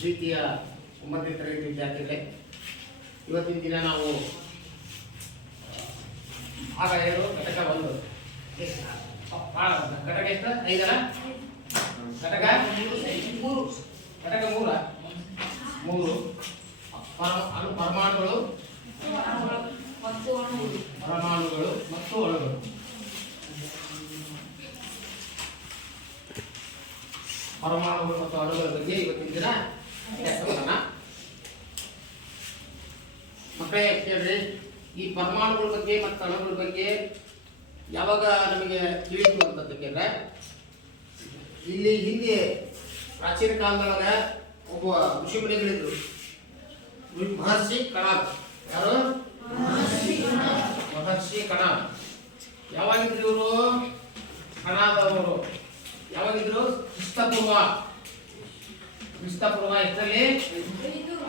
ಪ್ರೀತಿಯ 9ನೇ ತರಗತಿ ವಿದ್ಯಾರ್ಥಿಗಳೇ, ಇವತ್ತಿನ ದಿನ ನಾವು ಭಾಗ 2 ಘಟಕ 1 ಘಟಕ ಎಷ್ಟು 5 ಘಟಕ 3 ಪರಮಾಣುಗಳು ಮತ್ತು ಅಣುಗಳು. ಪರಮಾಣುಗಳು ಮತ್ತು ಅಣುಗಳ ಬಗ್ಗೆ ಇವತ್ತಿನ ದಿನ ಅಭ್ಯಾಸ ಮಾಡೋಣ. ಮಕ್ಕಳೇ ಕೇಳ್ರಿ, ಈ ಪರಮಾಣುಗಳ ಬಗ್ಗೆ ಮತ್ತು ಅಣುಗಳ ಬಗ್ಗೆ ಯಾವಾಗ ನಮಗೆ ತಿಳಿತು ಅಂತ ಕೇಳಿದ್ರೆ, ಇಲ್ಲಿ ಹಿಂದೆ ಪ್ರಾಚೀನ ಕಾಲದೊಳಗೆ ಒಬ್ಬ ಋಷಿಮುನಿಗಳಿದ್ರು, ಮಹರ್ಷಿ ಕಣಾದ. ಯಾರು? ಮಹರ್ಷಿ ಕಣಾದ. ಯಾವಾಗಿದ್ರು ಇವರು? ಕಣಾದವರು ಯಾವಾಗಿದ್ರು? ಕ್ರಿಸ್ತಪೂರ್ವ ಎಷ್ಟರಲ್ಲಿ?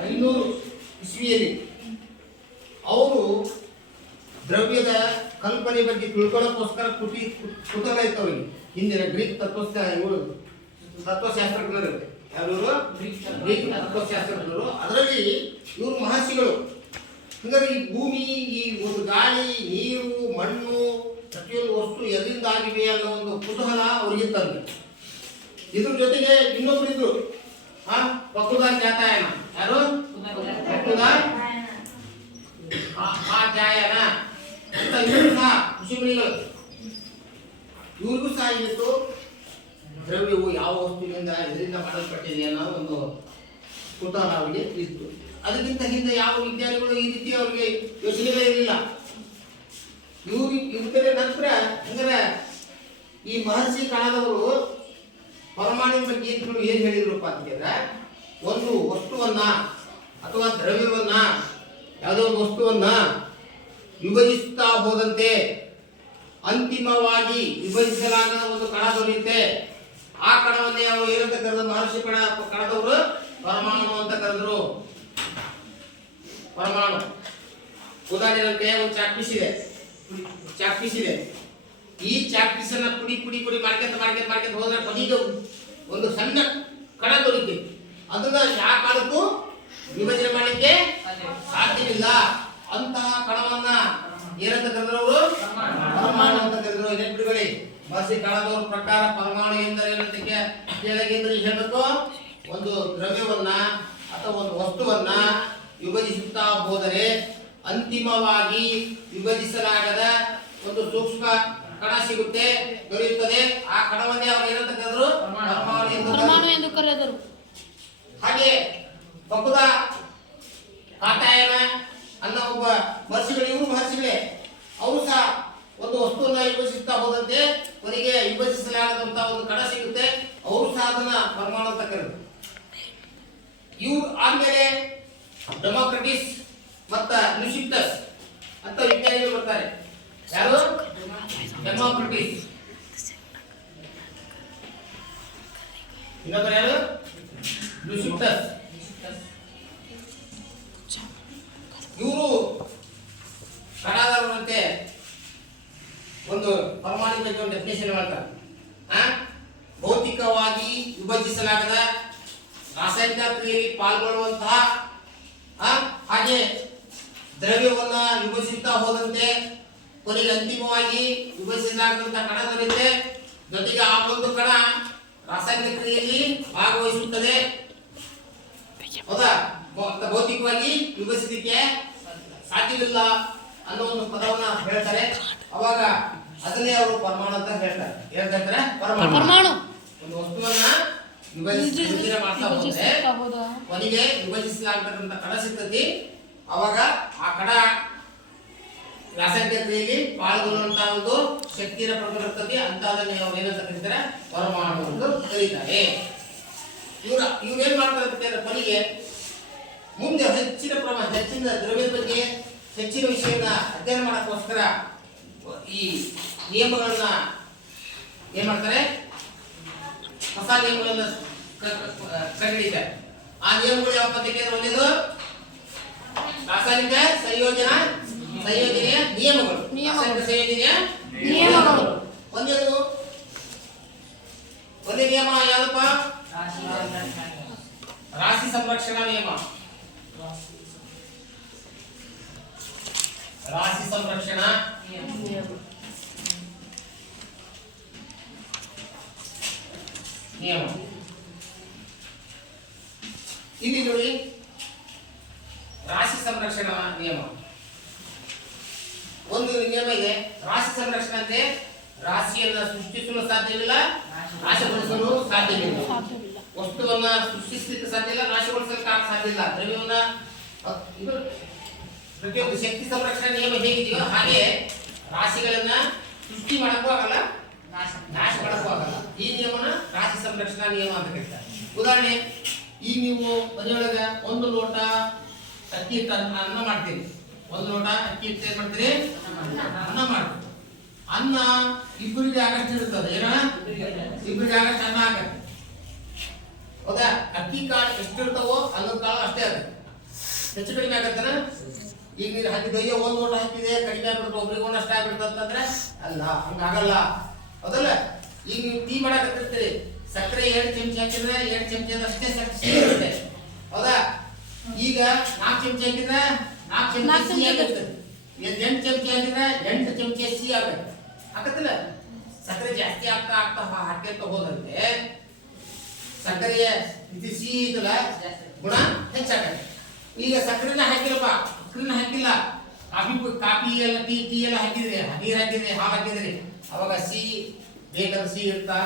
500 ಇಸ್ವಿಯಲ್ಲಿ. ಅವರು ದ್ರವ್ಯದ ಕಲ್ಪನೆ ಬಗ್ಗೆ ತಿಳ್ಕೊಳ್ಳೋಕ್ಕೋಸ್ಕರ ಕುತೂಹಲ ಇತ್ತು ಅವರಿಗೆ. ಹಿಂದಿನ ಗ್ರೀಕ್ ತತ್ವಶಾಸ್ತ್ರಜ್ಞರು, ಯಾರು? ಗ್ರೀಕ್ ತತ್ವಶಾಸ್ತ್ರಜ್ಞರು. ಅದರಲ್ಲಿ ಇವರು ಮಹರ್ಷಿಗಳು. ಅಂದರೆ ಈ ಭೂಮಿ, ಈ ಒಂದು ಗಾಳಿ, ನೀರು, ಮಣ್ಣು, ಪ್ರತಿಯೊಂದು ವಸ್ತು ಎಲ್ಲಿಂದ ಆಗಿವೆ ಅನ್ನೋ ಒಂದು ಕುತೂಹಲ ಅವ್ರಿಗಿತ್ತಂತೆ. ಇದ್ರ ಜೊತೆಗೆ ಇನ್ನೊಬ್ಬರಿದ್ರು, ಪಕ್ಕುದಾನ್ ಜಾತಾಯನ. ಯಾರು? ಪಕ್ಕುದಾನ್ ಜಾಯನ ಅಂತ ಇವರು ಸಹ ಋಷಿಮುನಿಗಳು. ಇವ್ರಿಗೂ ಸಹ ಇತ್ತು ದ್ರವ್ಯವು ಯಾವ ವಸ್ತುವಿನಿಂದ ಇದರಿಂದ ಮಾಡಲ್ಪಟ್ಟಿದೆ ಅನ್ನೋ ಒಂದು ಕುತೂಹಲ ಅವರಿಗೆ ಇತ್ತು. ಅದಕ್ಕಿಂತ ಹಿಂದೆ ಯಾವ ವಿಜ್ಞಾನಿಗಳು ಈ ರೀತಿ ಅವರಿಗೆ ಯೋಚನೆಗಳೇ ಇರಲಿಲ್ಲ. ಇವ್ರ ನಂತರ ಅಂದ್ರೆ ಈ ಮಹರ್ಷಿ ಕಾಲದವರು ಪರಮಾಣುವಿನ ಬಗ್ಗೆ ಏನು ಹೇಳಿದ್ರಪ್ಪ ಅಂತಂದ್ರೆ, ಒಂದು ವಸ್ತುವನ್ನ ಅಥವಾ ದ್ರವ್ಯವನ್ನ, ಯಾವುದೋ ಒಂದು ವಸ್ತುವನ್ನ ವಿಭಜಿಸುತ್ತಾ ಹೋದಂತೆ ಅಂತಿಮವಾಗಿ ವಿಭಜಿಸಲಾಗದ ಒಂದು ಕಣ ದೊರೆಯುತ್ತೆ. ಆ ಕಣವನ್ನೇ ಅವರು ಏನಂತ ಕರೆದ? ಮಹರ್ಷಿ ಕಣದವರು ಪರಮಾಣು ಅಂತ ಕರೆದ್ರು. ಪರಮಾಣು ಉದಾಹರಣೆ ಒಂದು ಚಾಕ್ಪೀಸ್ ಇದೆ. ಈ ಚಾಕ್ಪೀಸ್ ಅನ್ನ ಪುಡಿ ಮಾಡ್ಕೊಂತ ಹೋದ್ರೆ ಕೊನೆಗೆ ಒಂದು ಸಣ್ಣ ಕಣ ದೊರೀತಿ. ಅದನ್ನ ಯಾವ ಕಾಲಕ್ಕೂ ವಿಭಜನೆ ಮಾಡಲಿಕ್ಕೆ ಸಾಧ್ಯವಿಲ್ಲ. ಅಂತಹ ಕಣವನ್ನ ಏನಂತ ಕರೆದ್ರು? ಅವರು ಪರಮಾಣು ಅಂತ ಕರೆದ್ರು. ನೆನಪಿಟ್ಕೊಳ್ಳಿ, ಮಹರ್ಷಿ ಕಾಲದವ್ರ ಪ್ರಕಾರ ಪರಮಾಣು ಎಂದರೆ ಏನಂತಕ್ಕೆ ಕೇಳಗಿದ್ರೆ ಹೇಳಬೇಕು, ಒಂದು ದ್ರವ್ಯವನ್ನ ಅಥವಾ ಒಂದು ವಸ್ತುವನ್ನ ವಿಭಜಿಸುತ್ತಾ ಹೋದರೆ ಅಂತಿಮವಾಗಿ ವಿಭಜಿಸಲಾಗದ ಒಂದು ಸೂಕ್ಷ್ಮ ಕಣ ಸಿಗುತ್ತೆ, ದೊರೆಯುತ್ತದೆ. ಆ ಕಣವನ್ನೇ ಅವರು ಏನಂತ ಕರೆದ್ರು? ಪರಮಾಣು ಎಂದು ಕರೆದರು. ಹಾಗೆ ಪಕ್ಕುದ ಕಾತಾಯನ ಅನ್ನೋ ಒಬ್ಬ ಮಹರ್ಷಿಗಳು, ಇವರು ಮಹರ್ಷಿಗಳೇ. ಅವರು ಸಹ ಒಂದು ವಸ್ತುವನ್ನ ವಿಭಜಿಸುತ್ತಾ ಹೋದಂತೆ ಕೊನೆಗೆ ವಿಭಜಿಸಲಾಗದಂತ ಒಂದು ಕಣ ಸಿಗುತ್ತೆ. ಅವರು ಸಹ ಅದನ್ನ ಪರಮಾಣು ಅಂತ ಕರೆದರು. ಇವ್ರು ಆದ್ಮೇಲೆ ಡೆಮೋಕ್ರಟಿಸ್ ಮತ್ತ ಲ್ಯೂಸಿಫ್ಟಸ್ ಅಂತ ವಿಜ್ಞಾನಿಗಳು ಬರ್ತಾರೆ. ಯಾರು? ಡೆಮೋಕ್ರಟಿಸ್. ಇನ್ನೊಬ್ಬರು ಯಾರು? ಲ್ಯೂಸಿಫ್ಟಸ್. ಇವರು ಕಣಾದವರಂತೆ ಒಂದು ಪರಮಾಣು ಬಗ್ಗೆ ಒಂದು ಡೆಫಿನೇಷನ್ ಮಾಡ್ತಾರೆ. ಭೌತಿಕವಾಗಿ ವಿಭಜಿಸಲಾಗದ ರಾಸಾಯನಿಕ ಕ್ರಿಯೆಯಲ್ಲಿ ಪಾಲ್ಗೊಳ್ಳುವಂತಹ, ಹಾಗೆ ದ್ರವ್ಯವನ್ನ ವಿಭಜಿಸುತ್ತಾ ಹೋದಂತೆ ಕೊನೆಗೆ ಅಂತಿಮವಾಗಿ ವಿಭಜಿಸಲಾಗದಂತಹ ಕಣ ದೊರೆಯುತ್ತೆ. ಜೊತೆಗೆ ಆ ಒಂದು ಕಣ ರಾಸಾಯನಿಕ ಕ್ರಿಯೆಯಲ್ಲಿ ಭಾಗವಹಿಸುತ್ತದೆ. ಹೌದಾ? ಭೌತಿಕವಾಗಿ ವಿಭಜಿಸಲಿಕ್ಕೆ ಸಾಧ್ಯವಿಲ್ಲ ಅನ್ನೋ ಒಂದು ಪದವನ್ನ ಹೇಳ್ತಾರೆ. ಅವಾಗ ಅದನ್ನೇ ಅವರು ಪರಮಾಣು ಅಂತ ಹೇಳ್ತಾರೆ. ಹೇಳ್ತಾರೆ ಪರಮಾಣು. ಒಂದು ವಸ್ತುವನ್ನ ವಿಭಜನೆ ಮಾಡ್ತಾ ಹೋದ್ರೆ ಕೊನೆಗೆ ವಿಭಜಿಸಲಾಗತಕ್ಕಂಥ ಕಣ ಸಿಗ್ತತಿ. ಅವಾಗ ಆ ಕಣ ರಾಸಾಯನಿಕ ಕ್ರಿಯೆಯಲ್ಲಿ ಪಾಲ್ಗೊಳ್ಳುವಂತಹ ಒಂದು ಶಕ್ತಿಯ ಪಡೆದಿರ್ತದೆ. ಅಂತದನ್ನೇ ಅವ್ರು ಏನಂತ ಕರೀತಾರೆ? ಪರಮಾಣು ಎಂದು ಕರೀತಾರೆ. ಇವ್ರೇನ್ ಮಾಡ್ತಾರೆ ಅಂತ ಕೊನೆಗೆ ಮುಂದೆ ಹೆಚ್ಚಿನ ದ್ರವ್ಯದ ಬಗ್ಗೆ ಹೆಚ್ಚಿನ ವಿಷಯನ ಅಧ್ಯಯನ ಮಾಡೋಕ್ಕೋಸ್ಕರ ಈ ನಿಯಮಗಳನ್ನ ಏನ್ ಮಾಡ್ತಾರೆ? ಹೊಸ ನಿಯಮಗಳನ್ನ ಕಂಡುಹಿಡಿತಾರೆ. ಆ ನಿಯಮಗಳು ಯಾವ ಪದ್ಧತಿಗೆ? ಒಂದೇದು ರಾಸಾಯನಿಕ ಸಂಯೋಜನೆಯ ನಿಯಮಗಳು. ಒಂದೇದು ಒಂದೇ ನಿಯಮ ಯಾವ್ದಪ್ಪ? ರಾಶಿ ಸಂರಕ್ಷಣಾ ನಿಯಮ. ರಾಶಿ ಸಂರಕ್ಷಣಾ ನಿಯಮ. ಇಲ್ಲಿ ನೋಡಿ, ರಾಶಿ ಸಂರಕ್ಷಣಾ ನಿಯಮ ಒಂದು ನಿಯಮ ಇದೆ. ರಾಶಿ ಸಂರಕ್ಷಣೆ ಅಂದ್ರೆ ರಾಶಿಯನ್ನ ಸೃಷ್ಟಿಸಲು ಸಾಧ್ಯವಿಲ್ಲ, ನಾಶಗೊಳಿಸಲು ಸಾಧ್ಯವಿಲ್ಲ. ವಸ್ತುವನ್ನ ಸೃಷ್ಟಿಸಲಿಕ್ಕೆ ಸಾಧ್ಯ ಇಲ್ಲ, ನಾಶಗೊಳಿಸಲಿಕ್ಕೆ ಸಾಧ್ಯ ಇಲ್ಲ. ದ್ರವ್ಯವನ್ನ ಪ್ರತಿಯೊಂದು ಶಕ್ತಿ ಸಂರಕ್ಷಣಾ ನಿಯಮ ಹೇಗಿದೆಯೋ ಹಾಗೆ ರಾಶಿಗಳನ್ನ ಸೃಷ್ಟಿ ಮಾಡಕ್ಕೂ ಆಗಲ್ಲ, ನಾಶ ಮಾಡಕ್ಕೂ ಆಗಲ್ಲ. ಈ ನಿಯಮನ ರಾಶಿ ಸಂರಕ್ಷಣಾ ನಿಯಮ ಅಂತ ಕರೀತಾರೆ. ಉದಾಹರಣೆ, ಈಗ ನೀವು ಮನೆಯೊಳಗ ಒಂದು ಲೋಟ ಅಕ್ಕಿ ಇಟ್ಟು ಅನ್ನ ಮಾಡ್ತೀರಿ. ಒಂದು ಲೋಟ ಅಕ್ಕಿ ಇಟ್ಟು ಏನ್ ಮಾಡ್ತೀರಿ? ಅನ್ನ ಮಾಡ್ತೀರಿ. ಅನ್ನ ಇಬ್ಬರಿಗೆ ಆಗಷ್ಟು ಇರ್ತದೆ. ಏನ ಇಬ್ಬರಿಗೆ ಆಗಷ್ಟು ಅನ್ನ ಆಗತ್ತೆ. ಹೌದಾ? ಅಕ್ಕಿ ಕಾಳು ಎಷ್ಟು ಇರ್ತಾವೋ ಅನ್ನದ ಕಾಳು ಅಷ್ಟೇ ಆಗುತ್ತೆ. ಹೆಚ್ಚು ಕಡಿಮೆ ಆಗತ್ತನ? ಈಗ ನೀರು ಹಾಕಿದಯ್ಯೋ ಒಂದು ಲೋಟ ಹಾಕಿದೆ ಕಡಿಮೆ ಆಗ್ಬಿಡ್ತು, ಒಬ್ರಿಗೆ ಒಂದು ಅಷ್ಟೇ ಆಗ್ಬಿಡ್ತು ಅಂತಂದ್ರೆ ಅಲ್ಲ, ಹಂಗಾಗಲ್ಲ. ಹೌದಲ್ಲ? ಈಗ ನೀವು ಟೀ ಮಾಡಕತ್ತಿರ್ತೀರಿ, ಸಕ್ಕರೆ 2 ಚಮಚ ಹಾಕಿದ್ರೆ 2 ಚಮಚದಷ್ಟೇ ಸಕ್ಕರೆ ಇರುತ್ತೆ. ಹೌದಾ? ಈಗ 4 ಚಮಚ ಹಾಕಿದ್ರೆ 4 ಚಮಚ ಸಿಹಿ ಆಗುತ್ತೆ. 8 ಚಮಚ ಹಾಕಿದ್ರೆ 8 ಚಮಚ ಸಿಹಿ ಆಗುತ್ತೆ. ಆಗತ್ತಿಲ್ಲ? ಸಕ್ಕರೆ ಜಾಸ್ತಿ ಆಗ್ತಾ ಆಗ್ತಾ ಹಾಕ್ತಾ ಹೋದಂತೆ ಸಕ್ಕರೆಯ ಸಿಹಿ ಇದಲ್ಲ ಗುಣ ಹೆಚ್ಚಾಗತ್ತೆ. ಈಗ ಸಕ್ಕರೆನ ಹಾಕಿಲ್ಲಪ್ಪ, ಸಕ್ಕರೆನ ಹಾಕಿಲ್ಲ, ಕಾಫಿ ಎಲ್ಲ ಟೀ ಎಲ್ಲ ಹಾಕಿದ್ರಿ, ನೀರು ಹಾಕಿದ್ರಿ, ಹಾಲು ಹಾಕಿದ್ರಿ, ಅವಾಗ ಸಿಹಿ ಬೇಕಾದ್ರೆ ಸಿಹಿ ಇರ್ತಾ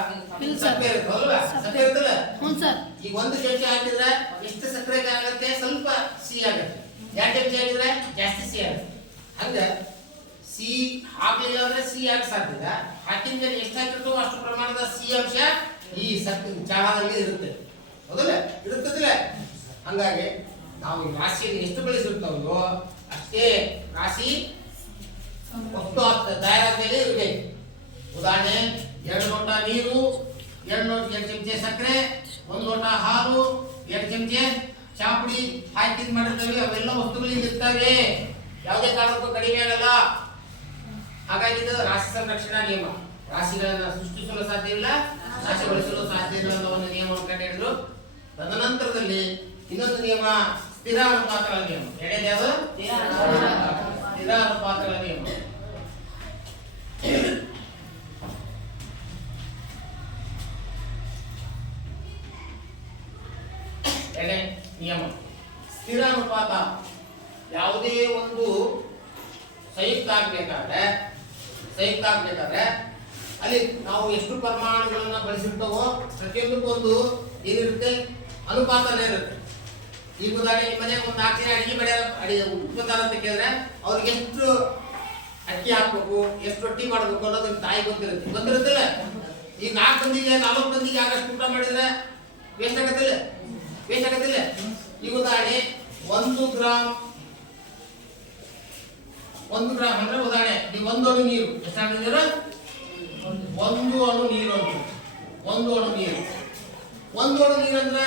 ಸಕ್ಕರೆ ಇರುತ್ತೆ. ಅಲ್ವಾ? ಸಕ್ಕರೆ ಇರ್ತಲ್ಲ? ಈಗ 1 ಚಮಚ ಹಾಕಿದ್ರೆ ಎಷ್ಟು ಸಕ್ಕರೆ ಆಗುತ್ತೆ? ಸ್ವಲ್ಪ ಸಿಹಿ ಆಗುತ್ತೆ. 2 ಚಮಚ ಹಾಕಿದ್ರೆ ಜಾಸ್ತಿ ಸಿಹಿ ಆಗುತ್ತೆ. ಹಂಗ ಸಿಹಿ ಹಾಕಲಿಲ್ಲ ಅಂದ್ರೆ ಸಿಹಿ ಆಗ ಸಾಧ್ಯದ. ಹಾಕಿದ ಮೇಲೆ ಎಷ್ಟು ಹಾಕಿರ್ತೋ ಅಷ್ಟು ಪ್ರಮಾಣದ ಸಿಹಿ ಅಂಶ ಈ ಚಹಾದಲ್ಲಿ ಇರುತ್ತೆ. ಹೌದಲ್ಲ? ಇರುತ್ತದಿಲ್ಲ? ಹಂಗಾಗಿ ನಾವು ಈ ರಾಶಿಯನ್ನು ಎಷ್ಟು ಬೆಳೆಸಿರ್ತಾವೋ ಅಷ್ಟೇ ರಾಶಿ ವಸ್ತು ತಯಾರಾದ್ಮೇಲೆ ಇರಬೇಕು. ಉದಾಹರಣೆ, 2 ಲೋಟ ನೀರು, 2 ಚಮಚ ಸಕ್ಕರೆ, 1 ಲೋಟ ಹಾಲು, 2 ಚಮಚ ಚಾಪುಡಿ ಹಾಕಿ ಮಾಡಿರ್ತೇವೆ. ಅವೆಲ್ಲ ವಸ್ತುಗಳು ಇರ್ತವೆ, ಯಾವುದೇ ಕಾರಣಕ್ಕೂ ಕಡಿಮೆ ಆಗಲ್ಲ. ಹಾಗಾಗಿ ಇದು ರಾಶಿ ಸಂರಕ್ಷಣಾ ನಿಯಮ. ರಾಶಿಗಳನ್ನ ಸೃಷ್ಟಿಸಲು ಸಾಧ್ಯವಿಲ್ಲ, ನಾಶಗೊಳಿಸಲು ಸಾಧ್ಯ ಇಲ್ಲ ಅನ್ನೋ ಒಂದು ನಿಯಮವನ್ನು ಕಂಡುಹಿಡಿದ್ರು. ತದನಂತರದಲ್ಲಿ ಇನ್ನೊಂದು ನಿಯಮ ಸ್ಥಿರ ಅನುಪಾತಗಳ ನಿಯಮ. ಎರಡನೇ ಯಾವುದು? ಸ್ಥಿರ ಅನುಪಾತಗಳ ನಿಯಮ. ಎರಡನೇ ನಿಯಮ ಸ್ಥಿರ ಅನುಪಾತ. ಯಾವುದೇ ಒಂದು ಸಂಯುಕ್ತ ಆಗ್ಬೇಕಾದ್ರೆ ಅಲ್ಲಿ ನಾವು ಎಷ್ಟು ಪರಮಾಣುಗಳನ್ನ ಬಳಸಿರ್ತವೋ ಪ್ರತಿಯೊಂದಕ್ಕೂ ಒಂದು ಏನಿರುತ್ತೆ? ಅನುಪಾತನೇ ಇರುತ್ತೆ. ಈಗ ಉದಾಹರಣೆ, ನಿಮ್ಮ ಮನೆಗೆ ಒಂದು 4 ಜನ ಅಡಿಗೆ ಉತ್ಪನ್ನ ಅಂತ ಕೇಳಿದ್ರೆ ಅವ್ರಿಗೆ ಎಷ್ಟು ಅಕ್ಕಿ ಹಾಕ್ಬೇಕು, ಎಷ್ಟು ರೊಟ್ಟಿ ಮಾಡ್ಬೇಕು ಅನ್ನೋದು ತಾಯಿ ಗೊತ್ತಿರುತ್ತಿಲ್ಲ. ಈಗ 4 ಮಂದಿಗೆ 4 ಮಂದಿಗೆ ಆಗಷ್ಟು ಊಟ ಮಾಡಿದ್ರೆ ವೇಸ್ಟ್ ಆಗತ್ತಿಲ್ಲ. ಈಗ ಉದಾಹರಣೆ 1 ಗ್ರಾಮ್ ಅಂದ್ರೆ ಉದಾಹರಣೆ, ನೀವು 1 ಅಣು ನೀರು ಎಷ್ಟಾಗಿದ್ದೀರ? 1 ಅಣು ನೀರು ಅಂತ. 1 ಅಣು ನೀರು ಅಂದ್ರೆ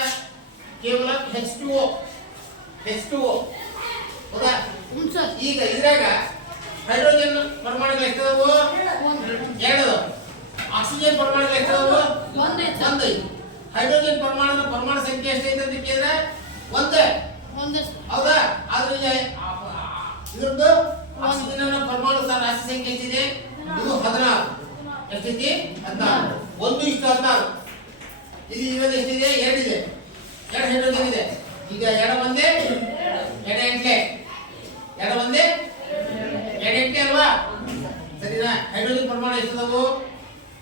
ಕೇವಲ H2O. ಹೌದಾ? ಈಗ ಇದ್ರಾಗ ಹೈಡ್ರೋಜನ್ ಪರಮಾಣುಗಳು ಎಷ್ಟಿದಾವು? 2. ಆಕ್ಸಿಜನ್ ಪರಮಾಣುಗಳು ಎಷ್ಟಿದಾವು? 1. ಹೈಡ್ರೋಜನ್ ಪರಮಾಣು ಸಂಖ್ಯೆ ಎಷ್ಟೈತೆ ಅಂತ ಕೇಳಿದ್ರೆ 1. ಹೌದಾ? ಆದ್ರೆ ಇದ್ರದ್ದು ಆಕ್ಸಿಜನ್ ಪರಮಾಣು ರಾಶಿ ಸಂಖ್ಯೆ ಎಷ್ಟಿದೆ? ಇದು 16. ಎಷ್ಟೈತಿ? 16. 1:16. ಇಲ್ಲಿ ಇರೋದು ಎಷ್ಟಿದೆ? 2 ಇದೆ. 2 ಹೈಡ್ರೋಜನ್ ಇದೆ. ಈಗ 2 ಒಂದೇ 2 ಎಂಟ್ಲೆ ಅಲ್ವಾ? ಸರಿನಾ? ಹೈಡ್ರೋಜನ್ ಪರಮಾಣು ಎಷ್ಟಿದಾವು?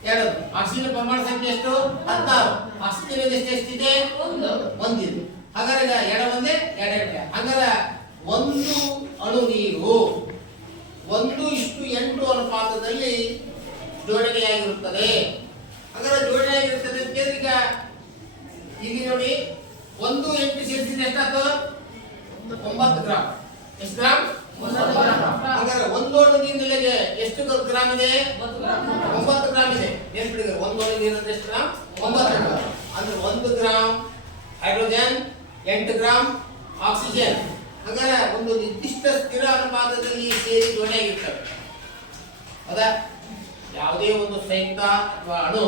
2. ಆಕ್ಸಿಜನ್ ಪರಮಾಣು ಸಂಖ್ಯೆ ಎಷ್ಟು? 16. ಆಕ್ಸಿಜನ್ ಎಷ್ಟಿದೆ? 1 ಇದೆ. ಹಾಗಾದ್ರೆ 2 ಒಂದೇ 2 ಎಂಟ್ಲೆ. ಹಾಗಾದ್ರೆ 1 ಅಣು ನೀರು 1:8 ಅನುಪಾತದಲ್ಲಿ ಜೋಡಣೆಯಾಗಿರುತ್ತದೆ. ಹಾಗಾದ್ರೆ ಜೋಡಣೆಯಾಗಿರುತ್ತದೆ ಅಂತ ಈಗ ಇಲ್ಲಿ ನೋಡಿ, 1 8 ಸೇರಿಸಿದ್ರೆ ಎಷ್ಟಾಯ್ತು? 9 ಗ್ರಾಮ್. ಎಷ್ಟು ಗ್ರಾಮ್? 9 ಗ್ರಾಮ್. ಹಾಗಾದ್ರೆ 1 ಅಣು ನೀರಿನಲ್ಲಿ ಎಷ್ಟು ಗ್ರಾಮ್ ಇದೆ? 9 ಗ್ರಾಮ್ ಇದೆ. ನೆನ್ಪಿಡಿದ್ರೆ 1 ಅಣು ನೀರು ಅಂದ್ರೆ ಎಷ್ಟು ಗ್ರಾಮ್? 9 ಗ್ರಾಮ್. ಅಂದ್ರೆ 1 ಗ್ರಾಮ್ ಹೈಡ್ರೋಜನ್, 8 ಗ್ರಾಮ್ ಆಕ್ಸಿಜನ್. ಹಾಗಾದ್ರೆ ಒಂದು ನಿರ್ದಿಷ್ಟ ಸ್ಥಿರ ಅನುಪಾತದಲ್ಲಿ ಸೇರಿ ಜೋಡಣೆಯಾಗಿರ್ತವೆ. ಹೌದಾ? ಯಾವುದೇ ಒಂದು ಸಂಯುಕ್ತ ಅಥವಾ ಅಣು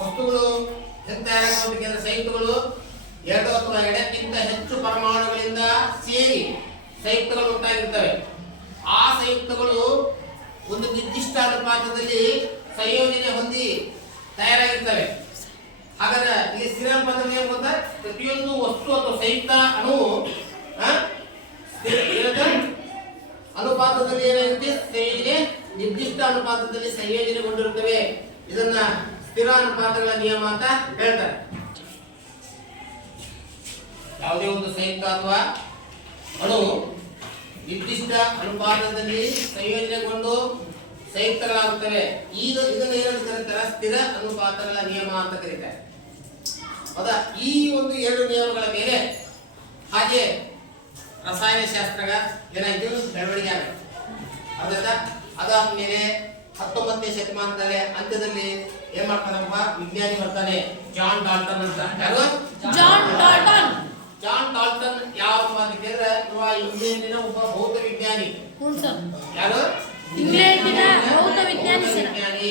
ವಸ್ತುಗಳು ತಯಾರಾಗಬೇಕಂದ್ರೆ ಸಂಯುಕ್ತಗಳು ಅಥವಾ ಎರಡಕ್ಕಿಂತ ಹೆಚ್ಚು ಪರಮಾಣುಗಳಿಂದ ಸೇರಿ ಸಂಯುಕ್ತಗಳು ಉಂಟಾಗಿರ್ತವೆ. ಆ ಸಂಯುಕ್ತಗಳು ಒಂದು ನಿರ್ದಿಷ್ಟ ಅನುಪಾತದಲ್ಲಿ ಸಂಯೋಜನೆ ಹೊಂದಿ ತಯಾರಾಗಿರ್ತವೆ. ಹಾಗಾದ್ರೆ ಈ ಸ್ಥಿರ ಅನುಪಾತದಲ್ಲಿ ಏನು ಗೊತ್ತಾ, ಪ್ರತಿಯೊಂದು ವಸ್ತು ಅಥವಾ ಸಂಯುಕ್ತ ಅಣುವು ಅನುಪಾತದಲ್ಲಿ ಏನಾಗುತ್ತೆ, ಸಂಯೋಜನೆ ನಿರ್ದಿಷ್ಟ ಅನುಪಾತದಲ್ಲಿ ಸಂಯೋಜನೆಗೊಂಡಿರುತ್ತವೆ. ಇದನ್ನ ಸ್ಥಿರ ಅನುಪಾತಗಳ ನಿಯಮ ಅಂತ ಹೇಳ್ತಾರೆ. ಯಾವುದೇ ಒಂದು ಸಂಯುಕ್ತ ಅಥವಾ ಅಣು ನಿರ್ದಿಷ್ಟ ಅನುಪಾತದಲ್ಲಿ ಸಂಯೋಜನೆಗೊಂಡು ಸಂಯುಕ್ತಗಳಾಗುತ್ತವೆ. ಇದನ್ನು ಏನಂತ ಕರೀತಾರೆ, ಸ್ಥಿರ ಅನುಪಾತಗಳ ನಿಯಮ ಅಂತ ಕರೀತಾರೆ. ಹೌದಾ? ಈ ಒಂದು ಎರಡು ನಿಯಮಗಳ ಮೇಲೆ ಹಾಗೆ ರಸಾಯನಶಾಸ್ತ್ರ ಏನಾಯ್ತು, ಬೆಳವಣಿಗೆ ಆಗುತ್ತೆ. ಅದಾದ್ಮೇಲೆ 19ನೇ ಶತಮಾನದಲ್ಲಿ ಅಂತ್ಯದಲ್ಲಿ ಏನ್ ಮಾಡ್ತಾನಪ್ಪ, ವಿಜ್ಞಾನಿ ಬರ್ತಾನೆ, ಜಾನ್ ಡಾಲ್ಟನ್ ಅಂತ. ಯಾರು? ಜಾನ್ ಡಾಲ್ಟನ್ ಯಾವಪ್ಪ ಅಂತ ಕೇಳಿದ್ರೆ ಇಂಗ್ಲೆಂಡಿನ ಒಬ್ಬ ಭೌತ ವಿಜ್ಞಾನಿ. ಯಾರು? ಇಂಗ್ಲೆಂಡಿನ ಭೌತ ವಿಜ್ಞಾನಿ.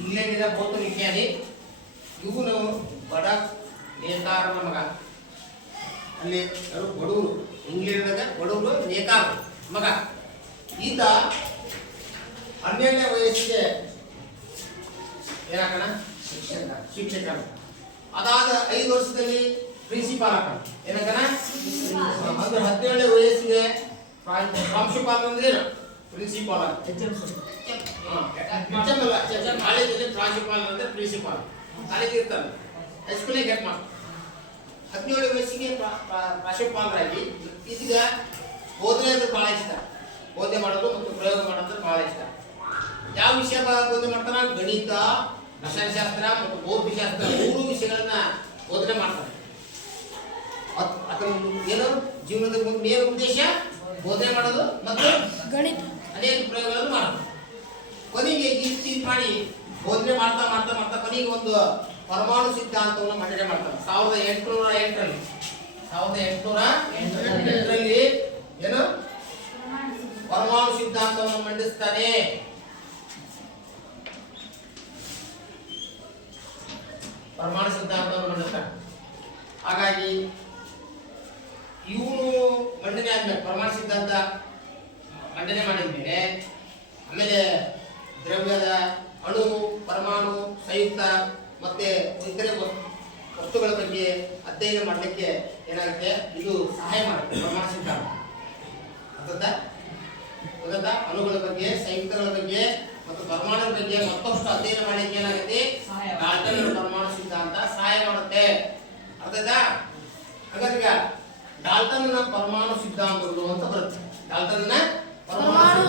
ಇಂಗ್ಲೆಂಡಿನ ಭೌತ ವಿಜ್ಞಾನಿ. ಇವನು ಬಡ ನೇಕಾರನ ಮಗ. ಅಲ್ಲಿ ಬಡವರು, ಇಂಗ್ಲೆಂಡ್ನಾಗ ಬಡವರು ನೇಕಾರ ಮಗ. ಈತ 12ನೇ ವಯಸ್ಸಿಗೆ ಏನಾಕಣ, ಶಿಕ್ಷಕ. ಅದಾದ 5 ವರ್ಷದಲ್ಲಿ ಪ್ರಿನ್ಸಿಪಾಲ್ ಹಾಕೋಣ. ಏನಾಕಣ, ಅಂದ್ರೆ 17ನೇ ವಯಸ್ಸಿಗೆ ಪ್ರಾಂಶುಪಾಲ ಅಂದ್ರೆ ಏನು, ಪ್ರಿನ್ಸಿಪಾಲ್. ಕಾಲೇಜಲ್ಲಿ ಪ್ರಾಂಶುಪಾಲ ಅಂದ್ರೆ ಪ್ರಿನ್ಸಿಪಾಲ್. ಕಾಲೇಜ್ ಇರ್ತಾರೆ, ಹೈಸ್ಕೂಲಿಗೆ ಗೆಟ್ ಮಾಡ್ತಾರೆ. 17ನೇ ವಯಸ್ಸಿಗೆ ಪ್ರಾಂಶುಪಾಲರಾಗಿ ಇದೀಗ ಬೋಧನೆ ಅಂದ್ರೆ ಬಹಳ ಇಷ್ಟ. ಬೋಧನೆ ಮಾಡೋದು ಮತ್ತು ಪ್ರಯೋಗ ಮಾಡೋದು ಬಹಳ ಇಷ್ಟ. ಯಾವ ವಿಷಯ ಬೋಧನೆ ಮಾಡ್ತಾರ, ಗಣಿತ, ರಸಾಯನಶಾಸ್ತ್ರ ಮತ್ತು ಭೌತಶಾಸ್ತ್ರ 3 ವಿಷಯಗಳನ್ನ ಬೋಧನೆ ಮಾಡ್ತಾರೆ. ಅದರ ಏನು ಜೀವನದ ಮೇನ್ ಉದ್ದೇಶ ಬೋಧನೆ ಮಾಡೋದು ಮತ್ತು ಗಣಿತ, ಅನೇಕ ಪ್ರಯೋಗಗಳನ್ನು ಮಾಡೋದು. ಕೊನೆಗೆ ಈ ರೀತಿ ಮಾಡಿ ಬೋಧನೆ ಮಾಡ್ತಾ ಮಾಡ್ತಾ ಮಾಡ್ತಾ ಕೊನೆಗೆ ಒಂದು ಪರಮಾಣು ಸಿದ್ಧಾಂತವನ್ನು ಮಂಡನೆ ಮಾಡ್ತಾರೆ 1808ರಲ್ಲಿ ಏನು ಪರಮಾಣು ಸಿದ್ಧಾಂತವನ್ನು ಮಂಡಿಸ್ತಾನೆ. ಪರಮಾಣು ಸಿದ್ಧಾಂತವನ್ನು ಮಂಡಿಸ್ತಾನೆ. ಹಾಗಾಗಿ ಇವನು ಮಂಡನೆ ಆದ್ಮೇಲೆ, ಪರಮಾಣು ಸಿದ್ಧಾಂತ ಮಂಡನೆ ಮಾಡಿದ ಮೇಲೆ ಆಮೇಲೆ ದ್ರವ್ಯದ ಅಣು, ಪರಮಾಣು, ಸಂಯುಕ್ತ ಮತ್ತೆ ಇತರೆ ವಸ್ತುಗಳ ಬಗ್ಗೆ ಅಧ್ಯಯನ ಮಾಡಲಿಕ್ಕೆ ಏನಾಗುತ್ತೆ, ಇದು ಸಹಾಯ ಮಾಡುತ್ತೆ ಪರಮಾಣು ಸಿದ್ಧಾಂತ. ಗೊತ್ತಾ? ಅಣುಗಳ ಬಗ್ಗೆ, ಸಂಯುಕ್ತಗಳ ಬಗ್ಗೆ ಮತ್ತು ಪರಮಾಣುಗಳ ಬಗ್ಗೆ ಮತ್ತಷ್ಟು ಅಧ್ಯಯನ ಮಾಡಲಿಕ್ಕೆ ಏನಾಗುತ್ತೆ, ಡಾಲ್ಟನ್ ಪರಮಾಣು ಸಿದ್ಧಾಂತ ಸಹಾಯ ಮಾಡುತ್ತೆ. ಅರ್ಥಾಯ್ತಾ? ಹಾಗಾದ್ರೆ ಡಾಲ್ಟನ್ ಪರಮಾಣು ಸಿದ್ಧಾಂತಗಳು ಅಂತ ಬರುತ್ತೆ. ಡಾಲ್ಟನ್ ಪರಮಾಣು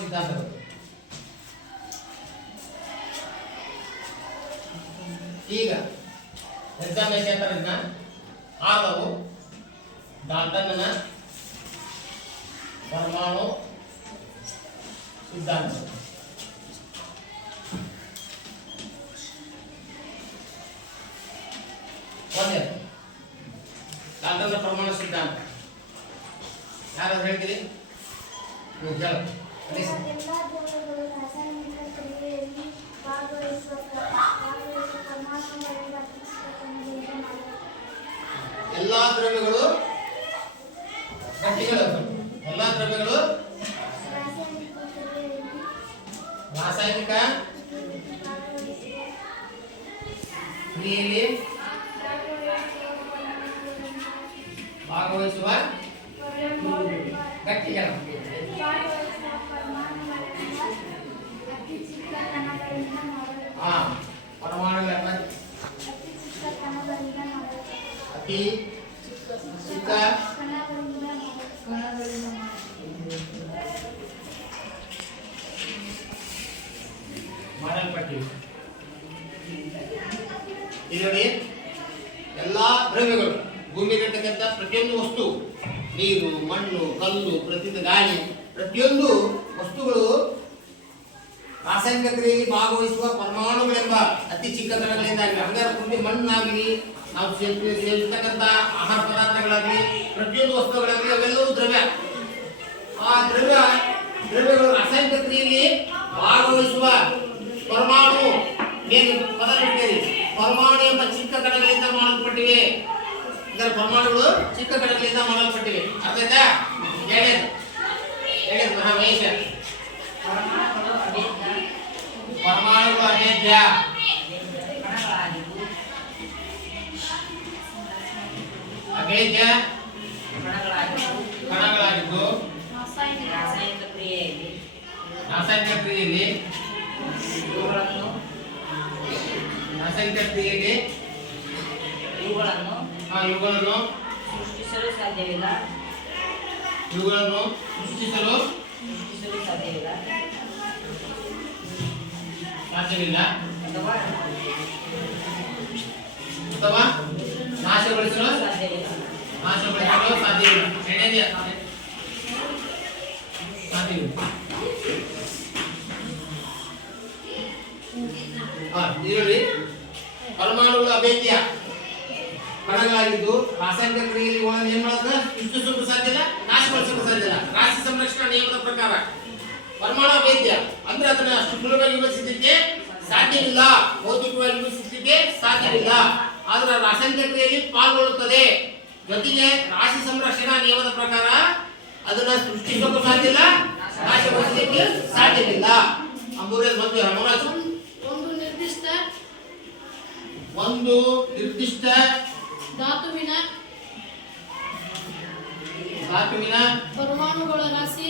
ಸಿದ್ಧಾಂತಗಳು. ಈಗ ಎಕ್ಸಾಮಿನೇಷನ್ ಆದವು ಡಾಲ್ಟನ್ನ ಪರಮಾಣು ಸಿದ್ಧಾಂತ. ಒಂದೇ ಡಾಲ್ಟನ್ನ ಪರಮಾಣು ಸಿದ್ಧಾಂತ ಯಾರಾದ್ರೂ ಹೇಳ್ತೀರಿ? ಎಲ್ಲಾ ದ್ರವ್ಯಗಳು ರಾಸಾಯನಿಕ ಕ್ರಿಯೆಯಲ್ಲಿ ಭಾಗವಹಿಸುವ ಗಟ್ಟಿಗಳು. ಪರಮಾಣುಗಳ ಅತಿ ಚಿಕ್ಕ ಮಾಡಲ್ಪಟ್ಟಿವೆ. ಇದರಲ್ಲಿ ಎಲ್ಲಾ ದ್ರವ್ಯಗಳು, ಭೂಮಿಯಲ್ಲಿರ್ತಕ್ಕಂಥ ಪ್ರತಿಯೊಂದು ವಸ್ತು, ನೀರು, ಮಣ್ಣು, ಕಲ್ಲು, ಗಾಳಿ, ಪ್ರತಿಯೊಂದು ವಸ್ತುಗಳು ರಾಸಾಯನಿಕ ಕ್ರಿಯೆಯಲ್ಲಿ ಭಾಗವಹಿಸುವ ಪರಮಾಣುಗಳೆಂಬ ಅತಿ ಚಿಕ್ಕ ಕಣಗಳಿಂದಾಗಿ. ಹಂಗಾರೆ ತುಂಬಿ ಮಣ್ಣಾಗಲಿ, ನಾವು ಸೇವಿಸ್ತಕ್ಕಂಥ ಆಹಾರ ಪದಾರ್ಥಗಳಾಗಲಿ, ಪ್ರತಿಯೊಂದು ವಸ್ತುಗಳಾಗಲಿ ಅವೆಲ್ಲವೂ ದ್ರವ್ಯ. ಆ ದ್ರವ್ಯಗಳು ರಾಸಾಯನಿಕ ಕ್ರಿಯೆ ಚಿಕ್ಕ ಕಣಗಳಿಂದ ಮಾಡಲ್ಪಟ್ಟಿವೆ. ಅರ್ಥ ಆಯ್ತಾ? ಎರಡನೇದು ಮಹಾವೇಶ ಪರಮಾಣುಗಳು ಅಭೇದ್ಯ ಅಭೇದ್ಯ ಕಣಗಳಾಗಿದ್ದು ರಾಸಾಯನಿಕ ಕ್ರಿಯೆಯಲ್ಲಿ ಇವುಗಳನ್ನು ಸೃಷ್ಟಿಸಲು ಸಾಧ್ಯವಿಲ್ಲ ಅಥವಾ ನಾಶಗೊಳಿಸಲು ಸಾಧ್ಯವಿಲ್ಲ. ಸಾಧ್ಯವಿಲ್ಲ. ನೋಡಿ, ಪರಮಾಣುಗಳು ಅಭೇದ್ಯ ಕಣಗಳಾಗಿದ್ದು ರಾಸಾಯನಿಕ ಕ್ರಿಯೆಯಲ್ಲಿ ಇವುಗಳನ್ನು ಏನ್ ಮಾಡೋದು? ಸೃಷ್ಟಿಸೋಕೆ ಸಾಧ್ಯ ಇಲ್ಲ, ನಾಶಗೊಳಿಸೋಕೆ ಸಾಧ್ಯ ಇಲ್ಲ. ರಾಶಿ ಸಂರಕ್ಷಣಾ ನಿಯಮದ ಪ್ರಕಾರ ಪರಮಾಣು ಅಭೇದ್ಯ ಅಂದ್ರೆ ಅದನ್ನ ಅಷ್ಟು ಸುಲಭವಾಗಿ ವಿಭಜಿಸಲಿಕ್ಕೆ ಸಾಧ್ಯವಿಲ್ಲ, ಭೌತಿಕವಾಗಿ ವಿಭಜಿಸಲಿಕ್ಕೆ ಸಾಧ್ಯವಿಲ್ಲ. ಆದ್ರೆ ರಾಸಾಯನಿಕ ಕ್ರಿಯೆಯಲ್ಲಿ ಪಾಲ್ಗೊಳ್ಳುತ್ತದೆ. ಜೊತೆಗೆ ರಾಶಿ ಸಂರಕ್ಷಣಾ ನಿಯಮದ ಪ್ರಕಾರ ಅದನ್ನ ಸೃಷ್ಟಿಸೋಕೆ ಸಾಧ್ಯ ಇಲ್ಲ, ನಾಶಗೊಳಿಸಲಿಕ್ಕೆ ಸಾಧ್ಯವಿಲ್ಲ. ಒಂದು ನಿರ್ದಿಷ್ಟ ಧಾತುವಿನ ಪರಮಾಣುಗಳ ರಾಶಿ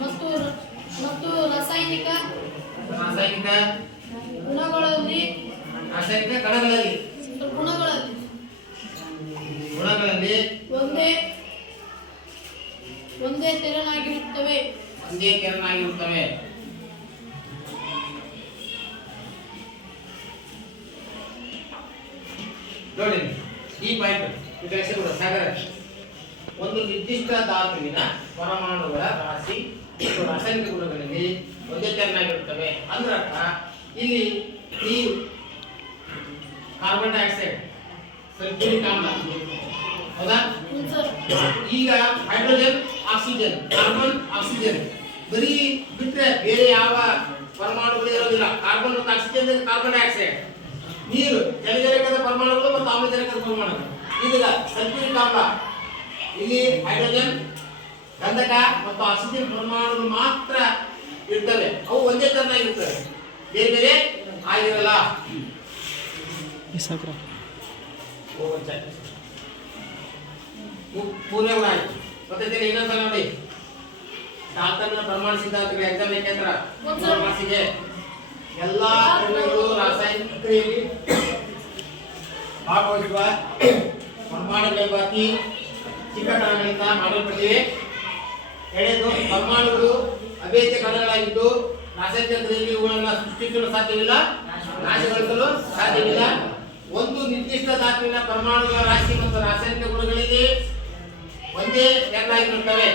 ಮತ್ತು ರಾಸಾಯನಿಕ ಗುಣಗಳಲ್ಲಿ ಒಂದೇ ತೆರನಾಗಿರುತ್ತವೆ. ನೋಡಿ ಈ ಪಾಯಿಂಟ್ ಸಾಗರ. ಒಂದು ನಿರ್ದಿಷ್ಟ ಧಾತುವಿನ ಪರಮಾಣುಗಳ ರಾಶಿ ಮತ್ತು ರಾಸಾಯನಿಕ ಗುಣಗಳಲ್ಲಿ ಒಂದೇ ತೆರನಾಗಿರುತ್ತವೆ. ಅಂದ್ರೆ ಇಲ್ಲಿ ನೀರು, ಕಾರ್ಬನ್ ಡೈಆಕ್ಸೈಡ್, ಸಲ್ಫ್ಯೂರಿಕ್ ಆಮ್ಲ, ಹೌದಾ? ಈಗ ಹೈಡ್ರೋಜನ್, ಆಕ್ಸಿಜನ್, ಕಾರ್ಬನ್, ಆಕ್ಸಿಜನ್ ಬರೀ ಬಿಟ್ರೆ ಬೇರೆ ಯಾವ ಪರಮಾಣುಗಳು ಇರೋದಿಲ್ಲ. ಕಾರ್ಬನ್ ಮತ್ತು ಆಕ್ಸಿಜನ್, ಕಾರ್ಬನ್ ಡೈಆಕ್ಸೈಡ್, ನೀರು, ಜಲಜನಕದ ಪರಮಾಣುಗಳು ಮತ್ತು ಆಮ್ಲಜನಕದ ಪರಮಾಣುಗಳು. ಈಗ ಸಲ್ಫ್ಯೂರಿಕ್ ಆಮ್ಲ, ಇಲ್ಲಿ ಹೈಡ್ರೋಜನ್, ಗಂಧಕ ಮತ್ತು ಆಕ್ಸಿಜನ್ ಪರಮಾಣುಗಳು ಮಾತ್ರ ಇರ್ತವೆ. ಅವು ಒಂದೇ ತರನಾಗಿರ್ತವೆ, ಬೇರೆ ಬೇರೆ ಆಗಿರಲ್ಲ. ಪೂರ್ಣಗಳ ಮತ್ತೆ ಇನ್ನೊಂದ್ಸಲ ನೋಡಿ, ಡಾಕ್ಟರ್ನ ಪ್ರಮಾಣ ಸಿದ್ಧಾಂತಗಳ ಎಕ್ಸಾಮ್ ಕೇಂದ್ರ ಮಾರ್ಕ್ಸಿಗೆ ಎಲ್ಲಾ ದ್ರವ್ಯಗಳು ರಾಸಾಯನಿಕ ಕ್ರಿಯೆಯಲ್ಲಿ ಭಾಗವಹಿಸುವ ಪರಮಾಣುಗಳೆಂಬ ಅತಿ ಚಿಕ್ಕ ಕಣಗಳಿಂದ ಮಾಡಲ್ಪಟ್ಟಿವೆ. ಎರಡನೇದು, ಪರಮಾಣುಗಳು ಅಭೇದ್ಯ ಕಣಗಳಾಗಿದ್ದು ರಾಸಾಯನಿಕ ಕ್ರಿಯೆಯಲ್ಲಿ ಇವುಗಳನ್ನು ಸೃಷ್ಟಿಸಲು ಸಾಧ್ಯವಿಲ್ಲ, ನಾಶಗೊಳಿಸಲು ಸಾಧ್ಯವಿಲ್ಲ. ಒಂದು ನಿರ್ದಿಷ್ಟ ಧಾತುವಿನ ಪರಮಾಣುಗಳ ರಾಶಿ ಮತ್ತು ರಾಸಾಯನಿಕ ಗುಣಗಳಿಗೆ ಒಂದೇ ತೆರನಾಗಿರುತ್ತವೆ.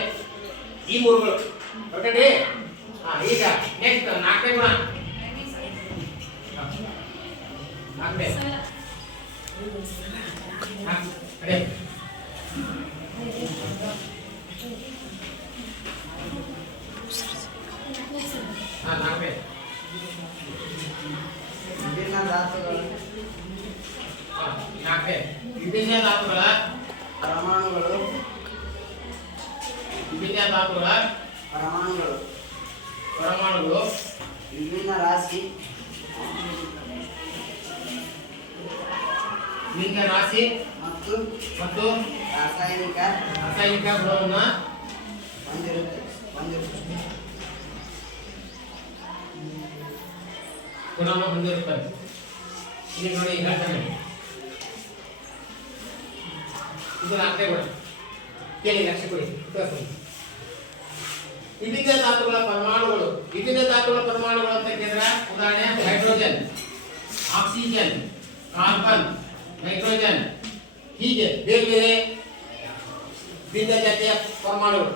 ಈ ಮೂರುಗಳು ಓಕೆನ್ರಿ. ಈಗ ನೆಕ್ಸ್ಟ್ ನಾಲ್ಕನೇ ಗುಣ. ವಿಭಿನ್ನ ಧಾತುಗಳ ಪರಮಾಣುಗಳು ವಿಭಿನ್ನ ರಾಶಿ ಮತ್ತು ರಾಸಾಯನಿಕ ಗುಣವನ್ನು ಹೊಂದಿರುತ್ತವೆ. ಇಲ್ಲಿ ನೋಡಿ, ಹೇಳ್ತಾನೆ ಇದು ನಾಲ್ಕನೇ ಗುಣ. ಕೇಳಿ, ಲಕ್ಷ್ಯ ಕೊಡಿ. ವಿಭಿನ್ನ ಧಾತುಗಳ ಪರಮಾಣುಗಳು ಅಂತ ಕೇಳಿದ್ರೆ ಉದಾಹರಣೆ ಹೈಡ್ರೋಜನ್, ಆಕ್ಸಿಜನ್, ಕಾರ್ಬನ್, ನೈಟ್ರೋಜನ್, ಹೀಗೆ ಬೇರೆ ಬೇರೆ ಭಿನ್ನ ಜಾತಿಯ ಪರಮಾಣುಗಳು.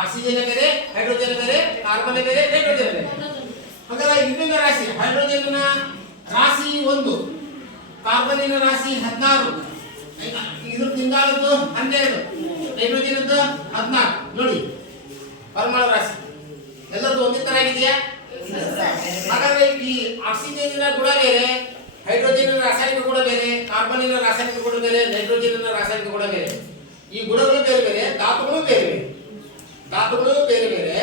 ಆಕ್ಸಿಜನ್ ಬೇರೆ, ಹೈಡ್ರೋಜನ್ ಬೇರೆ, ಕಾರ್ಬನ್ ಬೇರೆ, ನೈಟ್ರೋಜನ್ ಬೇರೆ. ಹಾಗಾದ್ರೆ ವಿಭಿನ್ನ ರಾಶಿ. ಹೈಡ್ರೋಜನ್ ರಾಶಿ 1, ಕಾರ್ಬನ್ನಿನ ರಾಶಿ 16, ಇದ್ರ ತಿಂಗಳದ್ದು 12, ನೈಟ್ರೋಜನ್ 14. ನೋಡಿ ಪರಮಾಣು ರಾಶಿ ಎಲ್ಲದೂ ಒಂದೇ ತರ ಆಗಿದೆಯಾ? ಹಾಗಾದ್ರೆ ಈ ಆಕ್ಸಿಜನ್ ಗುಣ ಬೇರೆ, ಹೈಡ್ರೋಜನ್ ರಾಸಾಯನಿಕ ಗುಣ ಬೇರೆ, ಕಾರ್ಬನ್ ರಾಸಾಯನಿಕ ಗುಣ ಬೇರೆ, ನೈಟ್ರೋಜನ್ ರಾಸಾಯನಿಕ ಗುಣ ಬೇರೆ. ಈ ಗುಣಗಳು ಬೇರೆ ಬೇರೆ, ಧಾತುಗಳು ಬೇರೆ ಬೇರೆ, ಧಾತುಗಳು ಬೇರೆ ಬೇರೆ,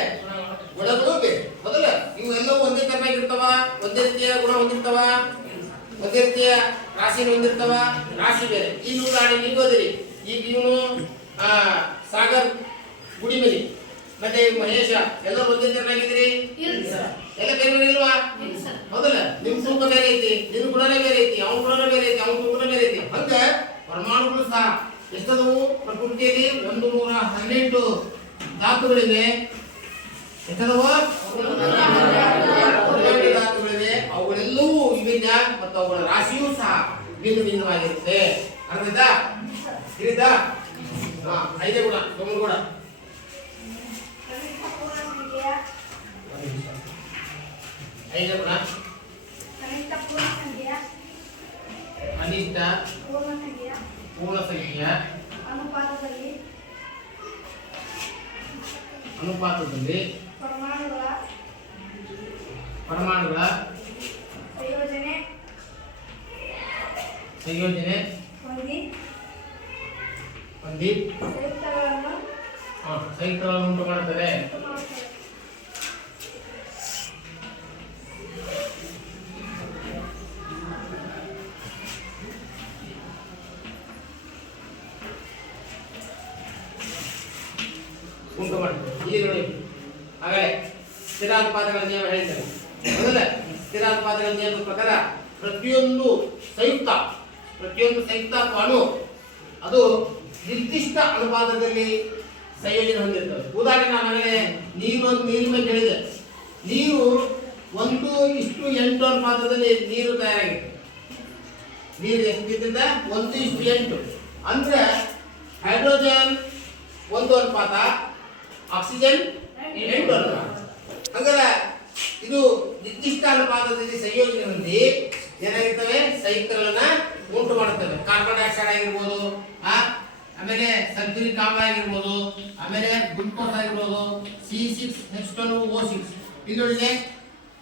ಗುಣಗಳು ಬೇರೆ. ಹೌದಲ್ಲ? ಇವು ಎಲ್ಲವೂ ಒಂದೇ ತರನಾಗಿರ್ತಾವ, ಒಂದೇ ರೀತಿಯ ಗುಣ ಹೊಂದಿರ್ತಾವ, ಒಂದೇ ರೀತಿಯ ರಾಶಿಯನ್ನು ಹೊಂದಿರ್ತಾವ. ರಾಶಿ ಬೇರೆ. ಈಗ ಉದಾಹರಣೆ ನೀವು ಓದಿರಿ. ಈಗ ಇವನು ಸಾಗರ್ ಗುಡಿಮನಿ ಮತ್ತೆ ಮಹೇಶ ಎಲ್ಲರೂ ಒಂದೇ ತರನಾಗಿದ್ರಿ, ಎಲ್ಲ ಬೇರೆ ಬೇರೆ ಇಲ್ವಾ? ಹೌದಲ್ಲ? ನಿಮ್ ತೂಕ ಬೇರೆ ಐತಿ, ನಿನ್ ಗುಣನೇ ಬೇರೆ ಐತಿ, ಅವ್ನ ಗುಣನೇ ಬೇರೆ ಐತಿ, ಅವ್ನ ತೂಕನೇ ಬೇರೆ ಐತಿ. ಹಂಗ ಪರಮಾಣುಗಳು ಸಹ ಎಷ್ಟದವು ಪ್ರಕೃತಿಯಲ್ಲಿ 118 ಧಾತುಗಳಿವೆ. ಎಷ್ಟದವ? 118 ಧಾತುಗಳಿವೆ. ಅವುಗಳೆಲ್ಲವೂ ವಿಭಿನ್ನ ಮತ್ತು ಅವುಗಳ ರಾಶಿಯೂ ಸಹ ಭಿನ್ನ ಭಿನ್ನವಾಗಿರುತ್ತೆ. ಅರ್ಥ ಆಯ್ತಾ? ತಿಳಿದಾ? ಐದೇ ಗುಣ, ತೊಂಬತ್ತು ಗುಣ. ಐದೇ ಗುಣ ಅನಿಷ್ಟ ಪೂರ್ಣ ಸಂಖ್ಯೆಯ ಅನುಪಾತದಲ್ಲಿ ಪರಮಾಣುಗಳ ಸಂಯೋಜನೆ ಹೊಂದಿ ಸಂಯುಕ್ತಗಳನ್ನು ಉಂಟು ಮಾಡುತ್ತದೆ. ಉಂಟು ಮಾಡ್ತದೆ. ಇಲ್ಲಿ ನೋಡಿ, ಹಾಗಾದ್ರೆ ಸ್ಥಿರಾನುಪಾತಗಳ ನಿಯಮ ಹೇಳಿದ್ದಾರೆ. ಮೊದಲ ಸ್ಥಿರಾನುಪಾತಗಳ ನಿಯಮದ ಪ್ರಕಾರ ಪ್ರತಿಯೊಂದು ಸಂಯುಕ್ತ ಅಥವಾ ಅಣು ಅದು ನಿರ್ದಿಷ್ಟ ಅನುಪಾತದಲ್ಲಿ ಸಂಯೋಜನೆ ಹೊಂದಿರ್ತವೆ. ಉದಾಹರಣೆ ನಾನು ನೀರಿನ ಬಗ್ಗೆ ಹೇಳಿದೆ. ನೀರು 1:8 ಅನುಪಾತದಲ್ಲಿ ನೀರು ತಯಾರಾಗಿದೆ. ನೀರು ಎಷ್ಟಿದ್ರಿಂದ 1:8 ಅಂದ್ರೆ ಹೈಡ್ರೋಜನ್ 1 ಅನುಪಾತ, ಆಕ್ಸಿಜನ್ 8 ಅನುಪಾತ. ಹಂಗಾರೆ ಇದು ನಿರ್ದಿಷ್ಟ ಅನುಪಾತದಲ್ಲಿ ಸಂಯೋಜನೆ ಹೊಂದಿ ಏನಾಗಿರ್ತವೆ? ಸಂಯುಕ್ತಗಳನ್ನ ಉಂಟು ಮಾಡುತ್ತವೆ. ಕಾರ್ಬನ್ ಡೈಆಕ್ಸೈಡ್ ಆಗಿರ್ಬೋದು, ಆಮೇಲೆ ಸಲ್ಫ್ಯೂರಿಕ್ ಆಮ್ಲ ಆಗಿರ್ಬೋದು, ಆಮೇಲೆ ಗ್ಲೂಕೋಸ್ ಆಗಿರ್ಬೋದು, C6H12O6. ಇದು ನೋಡಿದೆ,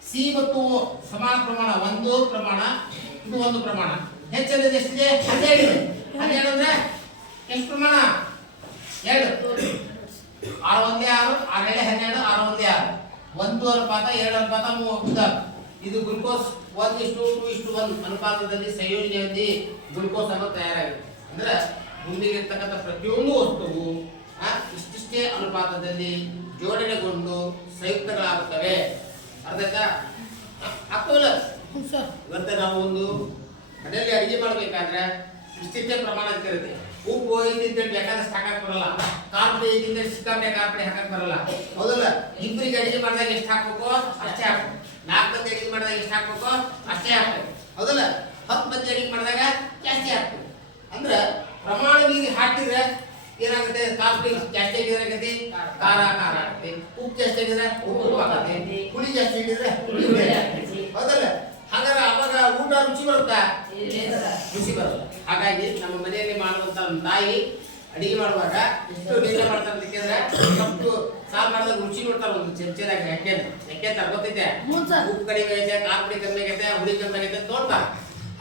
ಸಿ ಮತ್ತು O ಸಮಾನ ಪ್ರಮಾಣ, ಒಂದು ಪ್ರಮಾಣ, ಇದು ಒಂದು ಪ್ರಮಾಣ. ಹೆಚ್ಚಿನದು ಎಷ್ಟಿದೆ? 12 ಇದೆ. 12 ಅಂದ್ರೆ ಎಷ್ಟು ಪ್ರಮಾಣ? 2. 6 1 6, 6 7 12, 6 1 6. 1 ಅನುಪಾತ 2 ಅನುಪಾತ 3. ಇದು ಗ್ಲೂಕೋಸ್ 1:2:1 ಅನುಪಾತದಲ್ಲಿ ಸಂಯೋಜನೆ ಹೊಂದಿ ಗ್ಲೂಕೋಸ್ ಅನ್ನು ತಯಾರಾಗುತ್ತೆ. ಅಂದ್ರೆ ಭೂಮಿಯಲ್ಲಿರ್ತಕ್ಕಂಥ ಪ್ರತಿಯೊಂದು ವಸ್ತುವು ಇಷ್ಟಿಷ್ಟೇ ಅನುಪಾತದಲ್ಲಿ ಜೋಡಣೆಗೊಂಡು ಸಂಯುಕ್ತಗಳಾಗುತ್ತವೆ. ಅರ್ಥ ಆಯ್ತಾ? ಆಗ್ತವಲ್ಲ? ಇವತ್ತ ನಾವು ಒಂದು ಮನೆಯಲ್ಲಿ ಅಡಿಗೆ ಮಾಡಬೇಕಾದ್ರೆ ಇಷ್ಟಿಷ್ಟೇ ಪ್ರಮಾಣ ಇರುತ್ತೆ. ಉಪ್ಪು ಐದಿಂತ ಬೇಕಾದಷ್ಟು ಹಾಕಕ್ ಬರಲ್ಲ, ಕಾರ್ಪುಡಿ ಐದಿಂದ ಸಿಕ್ಕಾಪಟ್ಟೆ ಕಾರ್ಪುಡಿ ಹಾಕಕ್ ಬರಲ್ಲ. ಹೌದಲ್ಲ? ಇಬ್ಬರಿಗೆ ಅಡಿಗೆ ಮಾಡಿದಾಗ ಎಷ್ಟು ಹಾಕ್ಬೇಕು ಅಷ್ಟೇ ಹಾಕ್ಬೇಕು. 4 ಮಂದಿ ಅಡಿಗೆ ಮಾಡಿದಾಗ ಎಷ್ಟು ಹಾಕ್ಬೇಕು ಅಷ್ಟೇ ಹಾಕ್ಬೇಕು. ಹೌದಲ್ಲ? 10 ಮಂದಿ ಅಡಿಗೆ ಮಾಡಿದಾಗ ಜಾಸ್ತಿ ಹಾಕ್ಬೇಕು. ಅಂದ್ರೆ ಪ್ರಮಾಣ ಮೀರಿ ಹಾಕಿದ್ರೆ ಏನಾಗುತ್ತೆ? ಕಾರ್ಪುಡಿ ಜಾಸ್ತಿ ಆಗಿದ್ರೆ ಖಾರ ಆಗುತ್ತೆ, ಉಪ್ಪು ಜಾಸ್ತಿ ಆಗಿದ್ರೆ ಉಪ್ಪು ಆಗುತ್ತೆ, ಹುಳಿ ಜಾಸ್ತಿ ಆಗಿದ್ರೆ ಹುಳಿ ಆಗುತ್ತೆ. ಹೌದಲ್ಲ? ಹಾಗಾದ್ರೆ ಅವಾಗ ಊಟ ರುಚಿ ಬರುತ್ತಾ? ರುಚಿ ಬರಲ್ಲ. ಹಾಗಾಗಿ ನಮ್ಮ ಮನೆಯಲ್ಲಿ ಮಾಡುವಂತ ತಾಯಿ ಅಡಿಗೆ ಮಾಡುವಾಗ ಎಷ್ಟು ನೀರ ಮಾಡ್ತಾರೆ ಅಂತ ಕೇಳಿದ್ರೆ ಸ್ವಲ್ಪ ಸಾರು ಮಾಡಿದಾಗ ರುಚಿ ನೋಡ್ತಾರೆ. ಒಂದು ಚಮಚದಾಗ ಯಾಕೆ ಗೊತ್ತೈತೆ? ಉಪ್ಪು ಕಡಿಮೆ ಐತೆ, ಕಾರ್ಪುಡಿ ಕಮ್ಮಿ ಆಗೈತೆ, ಹುಳಿ ಕಮ್ಮಿ ಆಗೈತೆ ಅಂತ ನೋಡ್ತಾರೆ.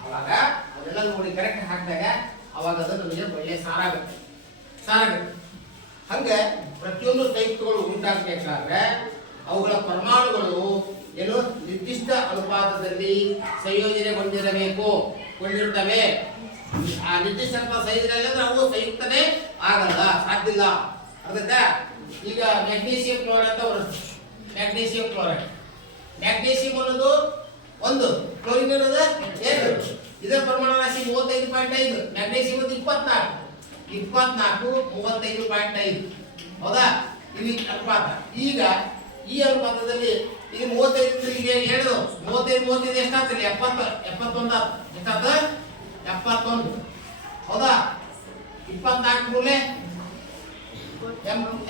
ಅವಾಗ ಅದೆಲ್ಲ ನೋಡಿ ಕರೆಕ್ಟ್ ಹಾಕಿದಾಗ ಅವಾಗ ಅದು ನಮಗೆ ಒಳ್ಳೆ ಸಾರಾಗುತ್ತೆ. ಹಂಗೆ ಪ್ರತಿಯೊಂದು ಸಂಯುಕ್ತಗಳು ಉಂಟಾಗಬೇಕಾದ್ರೆ ಅವುಗಳ ಪರಮಾಣುಗಳು ಏನು ನಿರ್ದಿಷ್ಟ ಅನುಪಾತದಲ್ಲಿ ಸಂಯೋಜನೆ ಗೊಂಡಿರ್ತವೆ. ಆ ನಿರ್ದಿಷ್ಟ ಅನುಪಾತ ಸಂಯೋಜನೆ ಅಂದ್ರೆ ಅವು ಸಂಯುಕ್ತನೇ ಆಗಲ್ಲ, ಸಾಧ್ಯ ಇಲ್ಲ. ಅರ್ಥಾಯ್ತಾ? ಈಗ ಮ್ಯಾಗ್ನೀಸಿಯಂ ಕ್ಲೋರೈಡ್ ಅಂತ ಬರುತ್ತೆ. ಮ್ಯಾಗ್ನೀಸಿಯಂ ಕ್ಲೋರೈಡ್, ಮ್ಯಾಗ್ನೀಸಿಯಂ ಅನ್ನೋದು 1, ಕ್ಲೋರಿನ್ ಅನ್ನೋದು 2. ಇದರ ಪ್ರಮಾಣ ರಾಶಿ 35.5, ಮ್ಯಾಗ್ನೀಸಿಯಂ 24, 35.5. ಹೌದಾ? ಇದು ಅನುಪಾತ. ಈಗ ಈ ಅನುಪಾತದಲ್ಲಿ ಇದು 35 ಈಗ ಹೇಳಿದ್ರು 35 ಎಷ್ಟಾಗ್ತದೆ? 71 ಎಷ್ಟಾಗ್ತದೆ? 71. ಹೌದಾ? 24 ಮೂಲೆ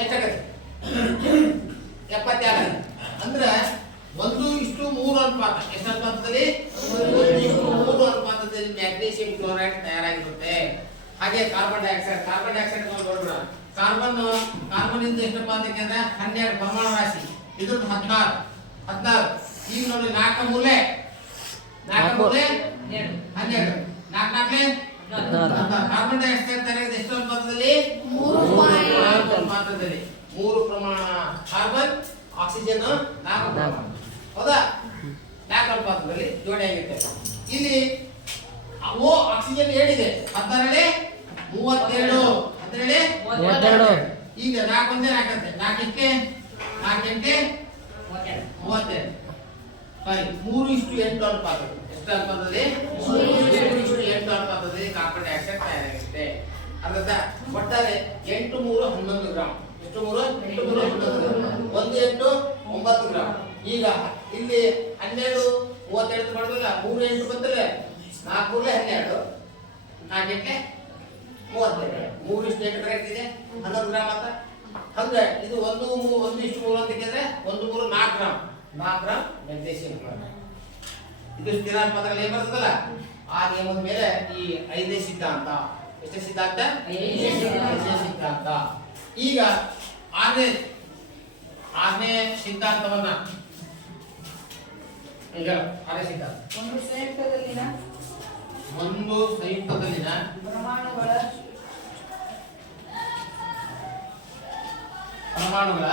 ಎಷ್ಟಾಗತ್ತೆ? 72. ಅಂದ್ರೆ 1:3 ಅನುಪಾತ. ಎಷ್ಟು ಅನುಪಾತದಲ್ಲಿ? 1:3 ಅನುಪಾತದಲ್ಲಿ ಮ್ಯಾಗ್ನೀಸಿಯಂ ಕ್ಲೋರೈಡ್ ತಯಾರಾಗಿರುತ್ತೆ. ಹಾಗೆ ಕಾರ್ಬನ್ ಡೈಆಕ್ಸೈಡ್ ನೋಡೋಣ. ಕಾರ್ಬನ್ ಇಂದ ಎಷ್ಟಪ್ಪ ಅಂತ ಕೇಳಿದ್ರೆ 12 ಪರಮಾಣು ರಾಶಿ. ಇದ್ರದ್ದು 16. ಈಗ ನೋಡಿ 4 ಮೂಲೆ 12 ಕಾರ್ಬನ್ ಡೈಆಕ್ಸೈಡ್ ತಯಾರಾಗಿದೆ ಎಷ್ಟು ಅನುಪಾತದಲ್ಲಿ 3 ಅನುಪಾತದಲ್ಲಿ 3 ಪ್ರಮಾಣ ಕಾರ್ಬನ್ ಆಕ್ಸಿಜನ್ 4 ಪ್ರಮಾಣ ಹೌದಾ 4 ಅನುಪಾತದಲ್ಲಿ ಜೋಡಿಯಾಗಿರುತ್ತೆ ಇಲ್ಲಿ ಓ ಆಕ್ಸಿಜನ್ ಹೇಳಿದೆ 12 32 12 ಈಗ 4 ಒಂದೇ 4 ಅಂತೆ 4 8 32 ಸಾರಿ 3:8 ಅನುಪಾತ ಎಷ್ಟು ಅನುಪಾತದಲ್ಲಿ 3:8 ಅನುಪಾತದಲ್ಲಿ ಕಾರ್ಬನ್ ಡೈಆಕ್ಸೈಡ್ ತಯಾರಾಗುತ್ತೆ ಅರ್ಥ ಒಟ್ಟಾರೆ 8 3 11 ಗ್ರಾಂ ಎಷ್ಟು 3 8 3 11 ಗ್ರಾಂ 1 8 9 ಗ್ರಾಂ ಈಗ ಇಲ್ಲಿ 12 32 ಮಾಡಿದಾಗ 3 8 ಬಂದ್ರೆ 4 12 4 8 32 3:8 ಕರೆಕ್ಟ್ ಇದೆ 11 ಗ್ರಾಂ ಅಂತ ಅಂದ್ರೆ ಇದು 1:3 ಅಂತ ಕೇಳಿದ್ರೆ 1 3 4 ಗ್ರಾಂ 4 ಗ್ರಾಂ ಮೆಗ್ನೀಸಿಯಂ ಇದು ಸ್ಥಿರ ಅನುಪಾತಗಳು ಏನ್ ಬರ್ತದಲ್ಲ ಆ ನಿಯಮದ ಮೇಲೆ ಈ 5ನೇ ಸಿದ್ಧಾಂತ ಎಷ್ಟೇ ಸಿದ್ಧಾಂತ 5ನೇ ಸಿದ್ಧಾಂತ ಈಗ 6ನೇ ಸಿದ್ಧಾಂತವನ್ನ ಈಗ 6ನೇ ಸಿದ್ಧಾಂತ ಒಂದು ಸಂಯುಕ್ತದಲ್ಲಿನ ಪರಮಾಣುಗಳ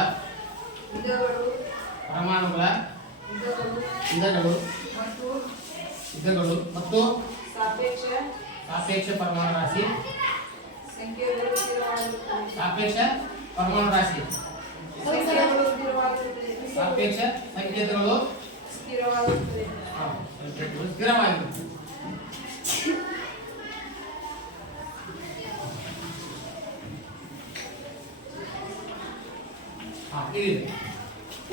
ವಿಧಗಳು ಮತ್ತು ಸಾಪೇಕ್ಷ ಪರಮಾಣು ರಾಶಿ ಸಾಪೇಕ್ಷ ಪರಮಾಣು ರಾಶಿ ಸಾಪೇಕ್ಷ ಸಂಕೇತಗಳು ಸ್ಥಿರವಾಗಿರುತ್ತದೆ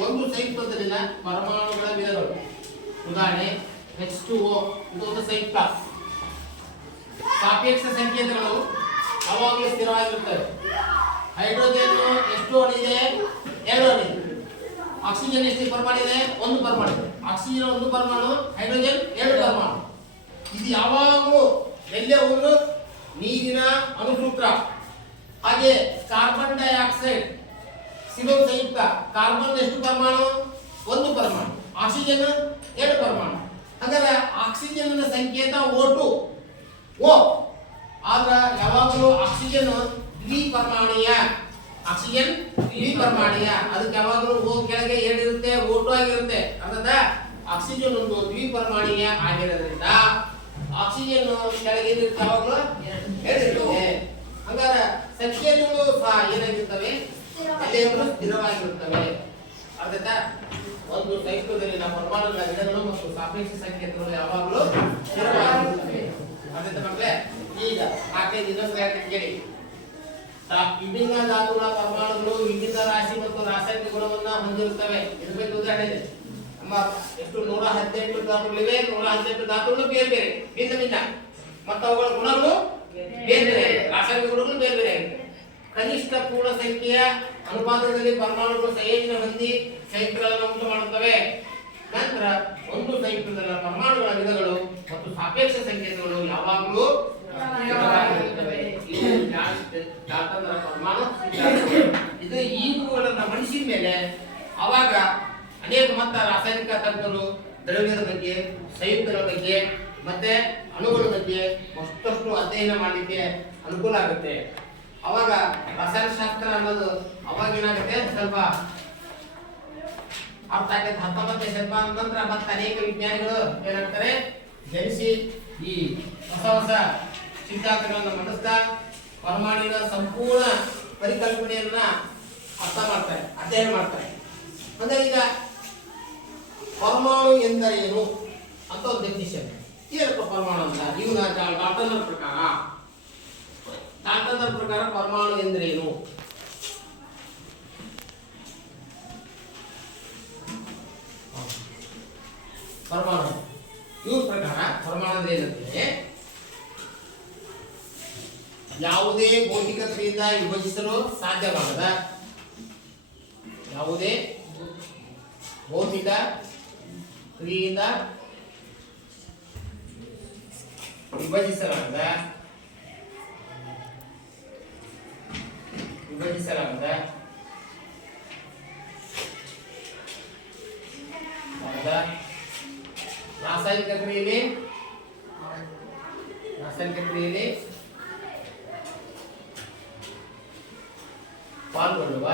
ಒಂದು ಸಂಯುಕ್ತದಲ್ಲಿನ ಪರಮಾಣುಗಳ ವಿಧಗಳು ಉದಾಹರಣೆ H2O ಇದು ಒಂದು ಸಂಯುಕ್ತ ಸಾಪೇಕ್ಷ ಸಂಕೇತಗಳು ಯಾವಾಗಲೂ ಸ್ಥಿರವಾಗಿರುತ್ತವೆ ಹೈಡ್ರೋಜನ್ ಎಷ್ಟು ಅಣಿದೆ 2 ಅಣಿದೆ ಆಕ್ಸಿಜನ್ ಎಷ್ಟು ಪರಮಾಣು ಇದೆ 1 ಪರಮಾಣು ಇದೆ ಆಕ್ಸಿಜನ್ 1 ಪರಮಾಣು ಹೈಡ್ರೋಜನ್ 2 ಪರಮಾಣು ಇದು ಯಾವಾಗಲೂ ಎಲ್ಲೇ ಹೋದ್ರು ನೀರಿನ ಅಣುಸೂತ್ರ ಹಾಗೆ ಕಾರ್ಬನ್ ಡೈಆಕ್ಸೈಡ್ ಸಿಲೋನ್ ಸಂಯುಕ್ತ ಕಾರ್ಬನ್ ಎಷ್ಟು ಪರಮಾಣು 1 ಪರಮಾಣು ಆಕ್ಸಿಜನ್ 2 ಪರಮಾಣು ಹಾಗಾದ್ರೆ ಆಕ್ಸಿಜನ್ ಸಂಕೇತ O2 O ಆದ್ರೆ ಯಾವಾಗಲೂ ಆಕ್ಸಿಜನ್ ದ್ವಿಪರಮಾಣೀಯ ಆಕ್ಸಿಜನ್ ದ್ವಿಪರಮಾಣೀಯ ಅದಕ್ಕೆ ಯಾವಾಗಲೂ O ಕೆಳಗೆ ಏನಿರುತ್ತೆ O2 ಆಗಿರುತ್ತೆ ಅರ್ಥಾತ್ ಆಕ್ಸಿಜನ್ ಒಂದು ದ್ವಿಪರಮಾಣೀಯ ಆಗಿರೋದ್ರಿಂದ ಆಕ್ಸಿಜನ್ ಕೆಳಗೆ ಏನಿರುತ್ತೆ ಯಾವಾಗಲೂ 2 ಇರುತ್ತೆ ಹಾಗಾದ್ರೆ ಸಂಕೇತಗಳು ಸಹ ಏನಾಗಿರ್ತವೆ ಎಲ್ಲೆಲ್ಲೂ ಸ್ಥಿರವಾಗಿರುತ್ತವೆ ಅರ್ಥಾತ್ ಒಂದು ಸಂಯುಕ್ತದಲ್ಲಿನ ಪರಮಾಣುಗಳ ವಿಧಗಳು ಮತ್ತು ಸಾಪೇಕ್ಷ ಸಂಕೇತಗಳು ಯಾವಾಗಲೂ ಸ್ಥಿರವಾಗಿರುತ್ತವೆ ಅರ್ಥಾತ್ ಮಕ್ಕಳೇ ಈಗ ಇನ್ನೊಂದು ಕೇಳಿ ವಿಭಿನ್ನ ಧಾತುಗಳ ಪರಮಾಣುಗಳು ವಿಭಿನ್ನ ರಾಶಿ ಮತ್ತು ರಾಸಾಯನಿಕ ಗುಣವನ್ನ ಹೊಂದಿರುತ್ತವೆ ಇದ್ರ ಬಗ್ಗೆ ಉದಾಹರಣೆ ಇದೆ ನಮ್ಮ ಎಷ್ಟು 118 ಧಾತುಗಳಿವೆ 118 ಧಾತುಗಳು ಬೇರೆ ಬೇರೆ ಭಿನ್ನ ಭಿನ್ನ ಮತ್ತು ಅವುಗಳ ಗುಣಗಳು ಬೇರೆ ಬೇರೆ ರಾಸಾಯನಿಕ ಗುಣಗಳು ಬೇರೆ ಬೇರೆ ಕನಿಷ್ಠ ಪೂರ್ಣ ಸಂಖ್ಯೆಯ ಅನುಪಾತದಲ್ಲಿ ಪರಮಾಣುಗಳು ಸಂಯೋಜನೆ ಹೊಂದಿ ಸಂಯುಕ್ತಗಳನ್ನು ಉಂಟು ಮಾಡುತ್ತವೆ ನಂತರ ಒಂದು ಸಂಯುಕ್ತದ ಪರಮಾಣುಗಳ ವಿಧಗಳು ಮತ್ತು ಸಾಪೇಕ್ಷ ಸಂಕೇತಗಳು ಯಾವಾಗಲೂ ಪರಮಾಣು ಇದು ಇವುಗಳನ್ನ ಮನಸ್ಸಿನ ಮೇಲೆ ಅವಾಗ ಅನೇಕ ಮತ್ತ ರಾಸಾಯನಿಕ ತಜ್ಞರು ದ್ರವ್ಯದ ಬಗ್ಗೆ ಸಂಯುಕ್ತಗಳ ಬಗ್ಗೆ ಮತ್ತೆ ಅಣುಗಳ ಬಗ್ಗೆ ಮತ್ತಷ್ಟು ಅಧ್ಯಯನ ಮಾಡಲಿಕ್ಕೆ ಅನುಕೂಲ ಆಗುತ್ತೆ ಅವಾಗ ರಸಾಯನಶಾಸ್ತ್ರ ಅನ್ನೋದು ಅವಾಗ ಏನಾಗುತ್ತೆ ಸ್ವಲ್ಪ ಅರ್ಥ ಆಗತ್ತೆ 19ನೇ ಶತಮಾನದ ನಂತರ ಮತ್ತೆ ಅನೇಕ ವಿಜ್ಞಾನಿಗಳು ಏನಾಗ್ತಾರೆ ಜನಿಸಿ ಈ ಹೊಸ ಸಿದ್ಧಾಂತಗಳನ್ನು ಮಂಡಿಸ್ತಾ ಪರಮಾಣುವಿನ ಸಂಪೂರ್ಣ ಪರಿಕಲ್ಪನೆಯನ್ನ ಅರ್ಥ ಮಾಡ್ತಾರೆ ಅಧ್ಯಯನ ಮಾಡ್ತಾರೆ ಅಂದ್ರೆ ಈಗ ಪರಮಾಣು ಎಂದರೇನು ಅಂತ ಒಂದು ಡೆಫಿನಿಷನ್ ಏನಪ್ಪ ಪರಮಾಣು ಅಂತ ನೀವು ಡಾಲ್ಟನ್ನರ ಪ್ರಕಾರ ಪರಮಾಣು ಎಂದರೇನು ಪರಮಾಣು ಇವ್ರ ಪ್ರಕಾರ ಪರಮಾಣು ಅಂದ್ರೆ ಏನಂದ್ರೆ ಯಾವುದೇ ಭೌತಿಕ ಕ್ರಿಯೆಯಿಂದ ವಿಭಜಿಸಲು ಸಾಧ್ಯವಾಗದ ಯಾವುದೇ ಭೌತಿಕ ಕ್ರಿಯೆಯಿಂದ ವಿಭಜಿಸಲಾಗದ ಪಾಲ್ಗೊಳ್ಳುವ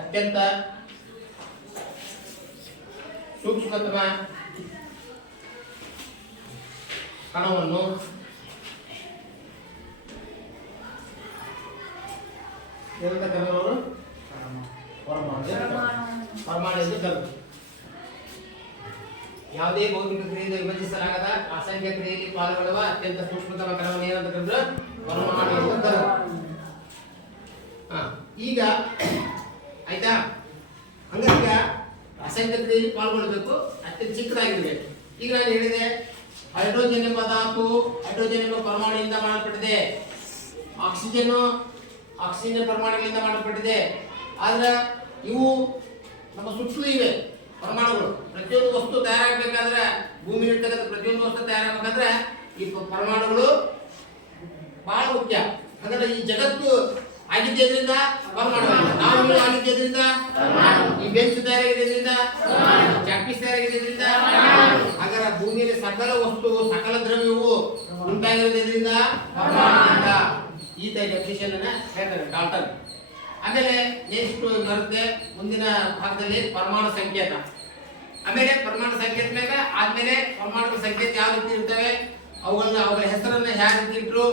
ಅತ್ಯಂತ ಸೂಕ್ಷ್ಮತಮ ಕಣವನ್ನು ಏನಂತ ಕರೆದವರು ಪರಮಾಣು ಎಂದು ಕರೆದರು. ಯಾವುದೇ ಭೌತಿಕ ಕ್ರಿಯೆಯಿಂದ ವಿಭಜಿಸಲಾಗದ ರಾಸಾಯನಿಕ ಕ್ರಿಯೆಯಲ್ಲಿ ಪಾಲ್ಗೊಳ್ಳುವ ಅತ್ಯಂತ ಸೂಕ್ಷ್ಮತಮ ಕಣವನ್ನು ಏನಂತ ಕರೆದ್ರು? ಪರಮಾಣು ಎಂದು ಕರೆದರು. ಈಗ ಆಯ್ತಾ, ಹಂಗಾಗ ರಾಸಾಯನಿಕ ಕ್ರಿಯೆಯಲ್ಲಿ ಪಾಲ್ಗೊಳ್ಳಬೇಕು, ಅತ್ಯಂತ ಚಿಕ್ಕದಾಗಿರ್ಬೇಕು. ಈಗ ನಾನು ಹೇಳಿದೆ ಹೈಡ್ರೋಜನ್ ಎಂಬ ಧಾತು ಹೈಡ್ರೋಜನ್ ಎಂಬ ಪರಮಾಣುವಿನಿಂದ ಮಾಡಲ್ಪಟ್ಟಿದೆ, ಆಕ್ಸಿಜನ್ ಪರಮಾಣುಗಳಿಂದ ಮಾಡಲ್ಪಟ್ಟಿದೆ. ಆದ್ರೆ ಇವು ನಮ್ಮ ಸುತ್ತಲೂ ಇವೆ ಪರಮಾಣುಗಳು. ಪ್ರತಿಯೊಂದು ವಸ್ತು ತಯಾರಾಗಬೇಕಾದ್ರೆ, ಭೂಮಿ ಇರ್ತಕ್ಕಂಥ ಪ್ರತಿಯೊಂದು ವಸ್ತು ತಯಾರಾಗಬೇಕಾದ್ರೆ ಈ ಪರಮಾಣುಗಳು ಬಹಳ ಮುಖ್ಯ. ಹಾಗಾದ್ರೆ ಈ ಜಗತ್ತು ಆಗಿದ್ದರಿಂದ ಪರಮಾಣುಗಳು, ನಾವು ಆಗಿದ್ದರಿಂದ, ಈ ಬೆಂಚ್ ತಯಾರಾಗಿದ್ದರಿಂದ, ಚಾಕ್ಪೀಸ್ ತಯಾರಾಗಿದ್ದರಿಂದ, ಹಾಗಾದ್ರೆ ಭೂಮಿಯಲ್ಲಿ ಸಕಲ ವಸ್ತು ಸಕಲ ದ್ರವ್ಯವು ಉಂಟಾಗಿರೋದ್ರಿಂದ ಪರಮಾಣುಗಳಿಂದ. ಈ ಡೆಫಿನಿಷನ್ ಅನ್ನ ಹೇಳ್ತಾರೆ ಡಾಲ್ಟನ್. ಆಮೇಲೆ ನೆಕ್ಸ್ಟ್ ಬರುತ್ತೆ ಮುಂದಿನ ಭಾಗದಲ್ಲಿ ಪರಮಾಣು ಸಂಕೇತ. ಆಮೇಲೆ ಪರಮಾಣು ಸಂಕೇತ ಮೇಲೆ ಆದ್ಮೇಲೆ ಪರಮಾಣುಗಳ ಸಂಕೇತ ಯಾವ ರೀತಿ ಇರ್ತವೆ, ಅವುಗಳ ಹೆಸರನ್ನ ಯಾವ ರೀತಿ ಇಟ್ರು,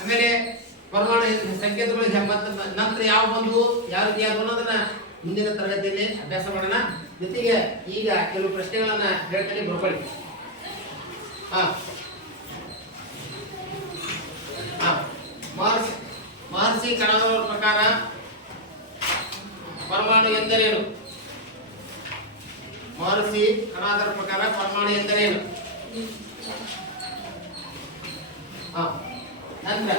ಆಮೇಲೆ ಪರಮಾಣು ಸಂಕೇತಗಳು ಮತ್ತೆ ನಂತರ ಯಾವ ಬಂದವು, ಯಾವ ರೀತಿ ಯಾರು ಅನ್ನೋದನ್ನ ಮುಂದಿನ ತರಗತಿಯಲ್ಲಿ ಅಭ್ಯಾಸ ಮಾಡೋಣ. ಜೊತೆಗೆ ಈಗ ಕೆಲವು ಪ್ರಶ್ನೆಗಳನ್ನ ಹೇಳ್ತೀನಿ, ಬರ್ಕೊಳ್ಳಿ. ಮಹರ್ಷಿ ಕಣದವರ ಪ್ರಕಾರ ಪರಮಾಣು ಎಂದರೇನು? ಮಹರ್ಷಿ ಕಣದವರ ಪ್ರಕಾರ ಪರಮಾಣು ಎಂದರೇನು? ನಂತರ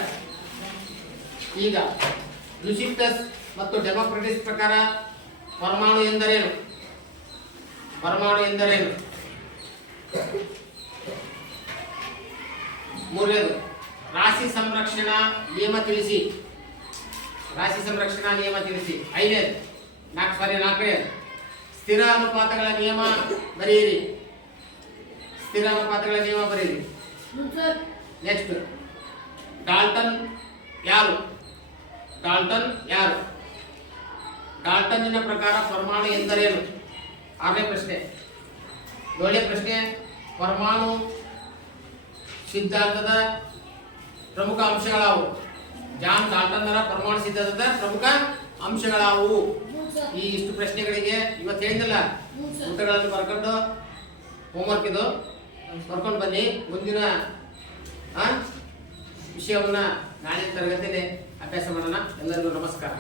ಈಗ ಲುಸಿಫಸ್ ಮತ್ತು ಡೆಮೋಕ್ರಟಿಸ್ ಪ್ರಕಾರ ಪರಮಾಣು ಎಂದರೇನು? ಪರಮಾಣು ಎಂದರೇನು? ಮೂರನೇದು ರಾಶಿ ಸಂರಕ್ಷಣಾ ನಿಯಮ ತಿಳಿಸಿ. ರಾಶಿ ಸಂರಕ್ಷಣಾ ನಿಯಮ ತಿಳಿಸಿ. ಐದನೇದು ನಾಲ್ಕನೇದು ಸ್ಥಿರ ಅನುಪಾತಗಳ ನಿಯಮ ಬರೆಯಿರಿ. ಸ್ಥಿರ ಅನುಪಾತಗಳ ನಿಯಮ ಬರೆಯಿರಿ. ನೆಕ್ಸ್ಟ್ ಡಾಲ್ಟನ್ ಯಾರು? ಡಾಲ್ಟನ್ ಯಾರು? ಡಾಲ್ಟನ್ನಿನ ಪ್ರಕಾರ ಪರಮಾಣು ಎಂದರೇನು? ಆರನೇ ಪ್ರಶ್ನೆ. ಏಳನೇ ಪ್ರಶ್ನೆ ಪರಮಾಣು ಸಿದ್ಧಾಂತದ ಪ್ರಮುಖ ಅಂಶಗಳಾವು? ಜಾನ್ ಡಾಲ್ಟನ್ನರ ಪರಮಾಣು ಸಿದ್ಧಾಂತದ ಪ್ರಮುಖ ಅಂಶಗಳಾವು? ಈ ಇಷ್ಟು ಪ್ರಶ್ನೆಗಳಿಗೆ ಇವತ್ತು ಹೇಳಿದಲ್ಲ ಉತ್ತರಗಳನ್ನು ಬರ್ಕೊಂಡು ಹೋಮ್ವರ್ಕ್ ಇದು ಬರ್ಕೊಂಡು ಬನ್ನಿ. ಮುಂದಿನ ವಿಷಯವನ್ನ ನಾಳಿನ ತರಗತಿಯಲ್ಲಿ ಅಭ್ಯಾಸ ಮಾಡೋಣ. ಎಲ್ಲರಿಗೂ ನಮಸ್ಕಾರ.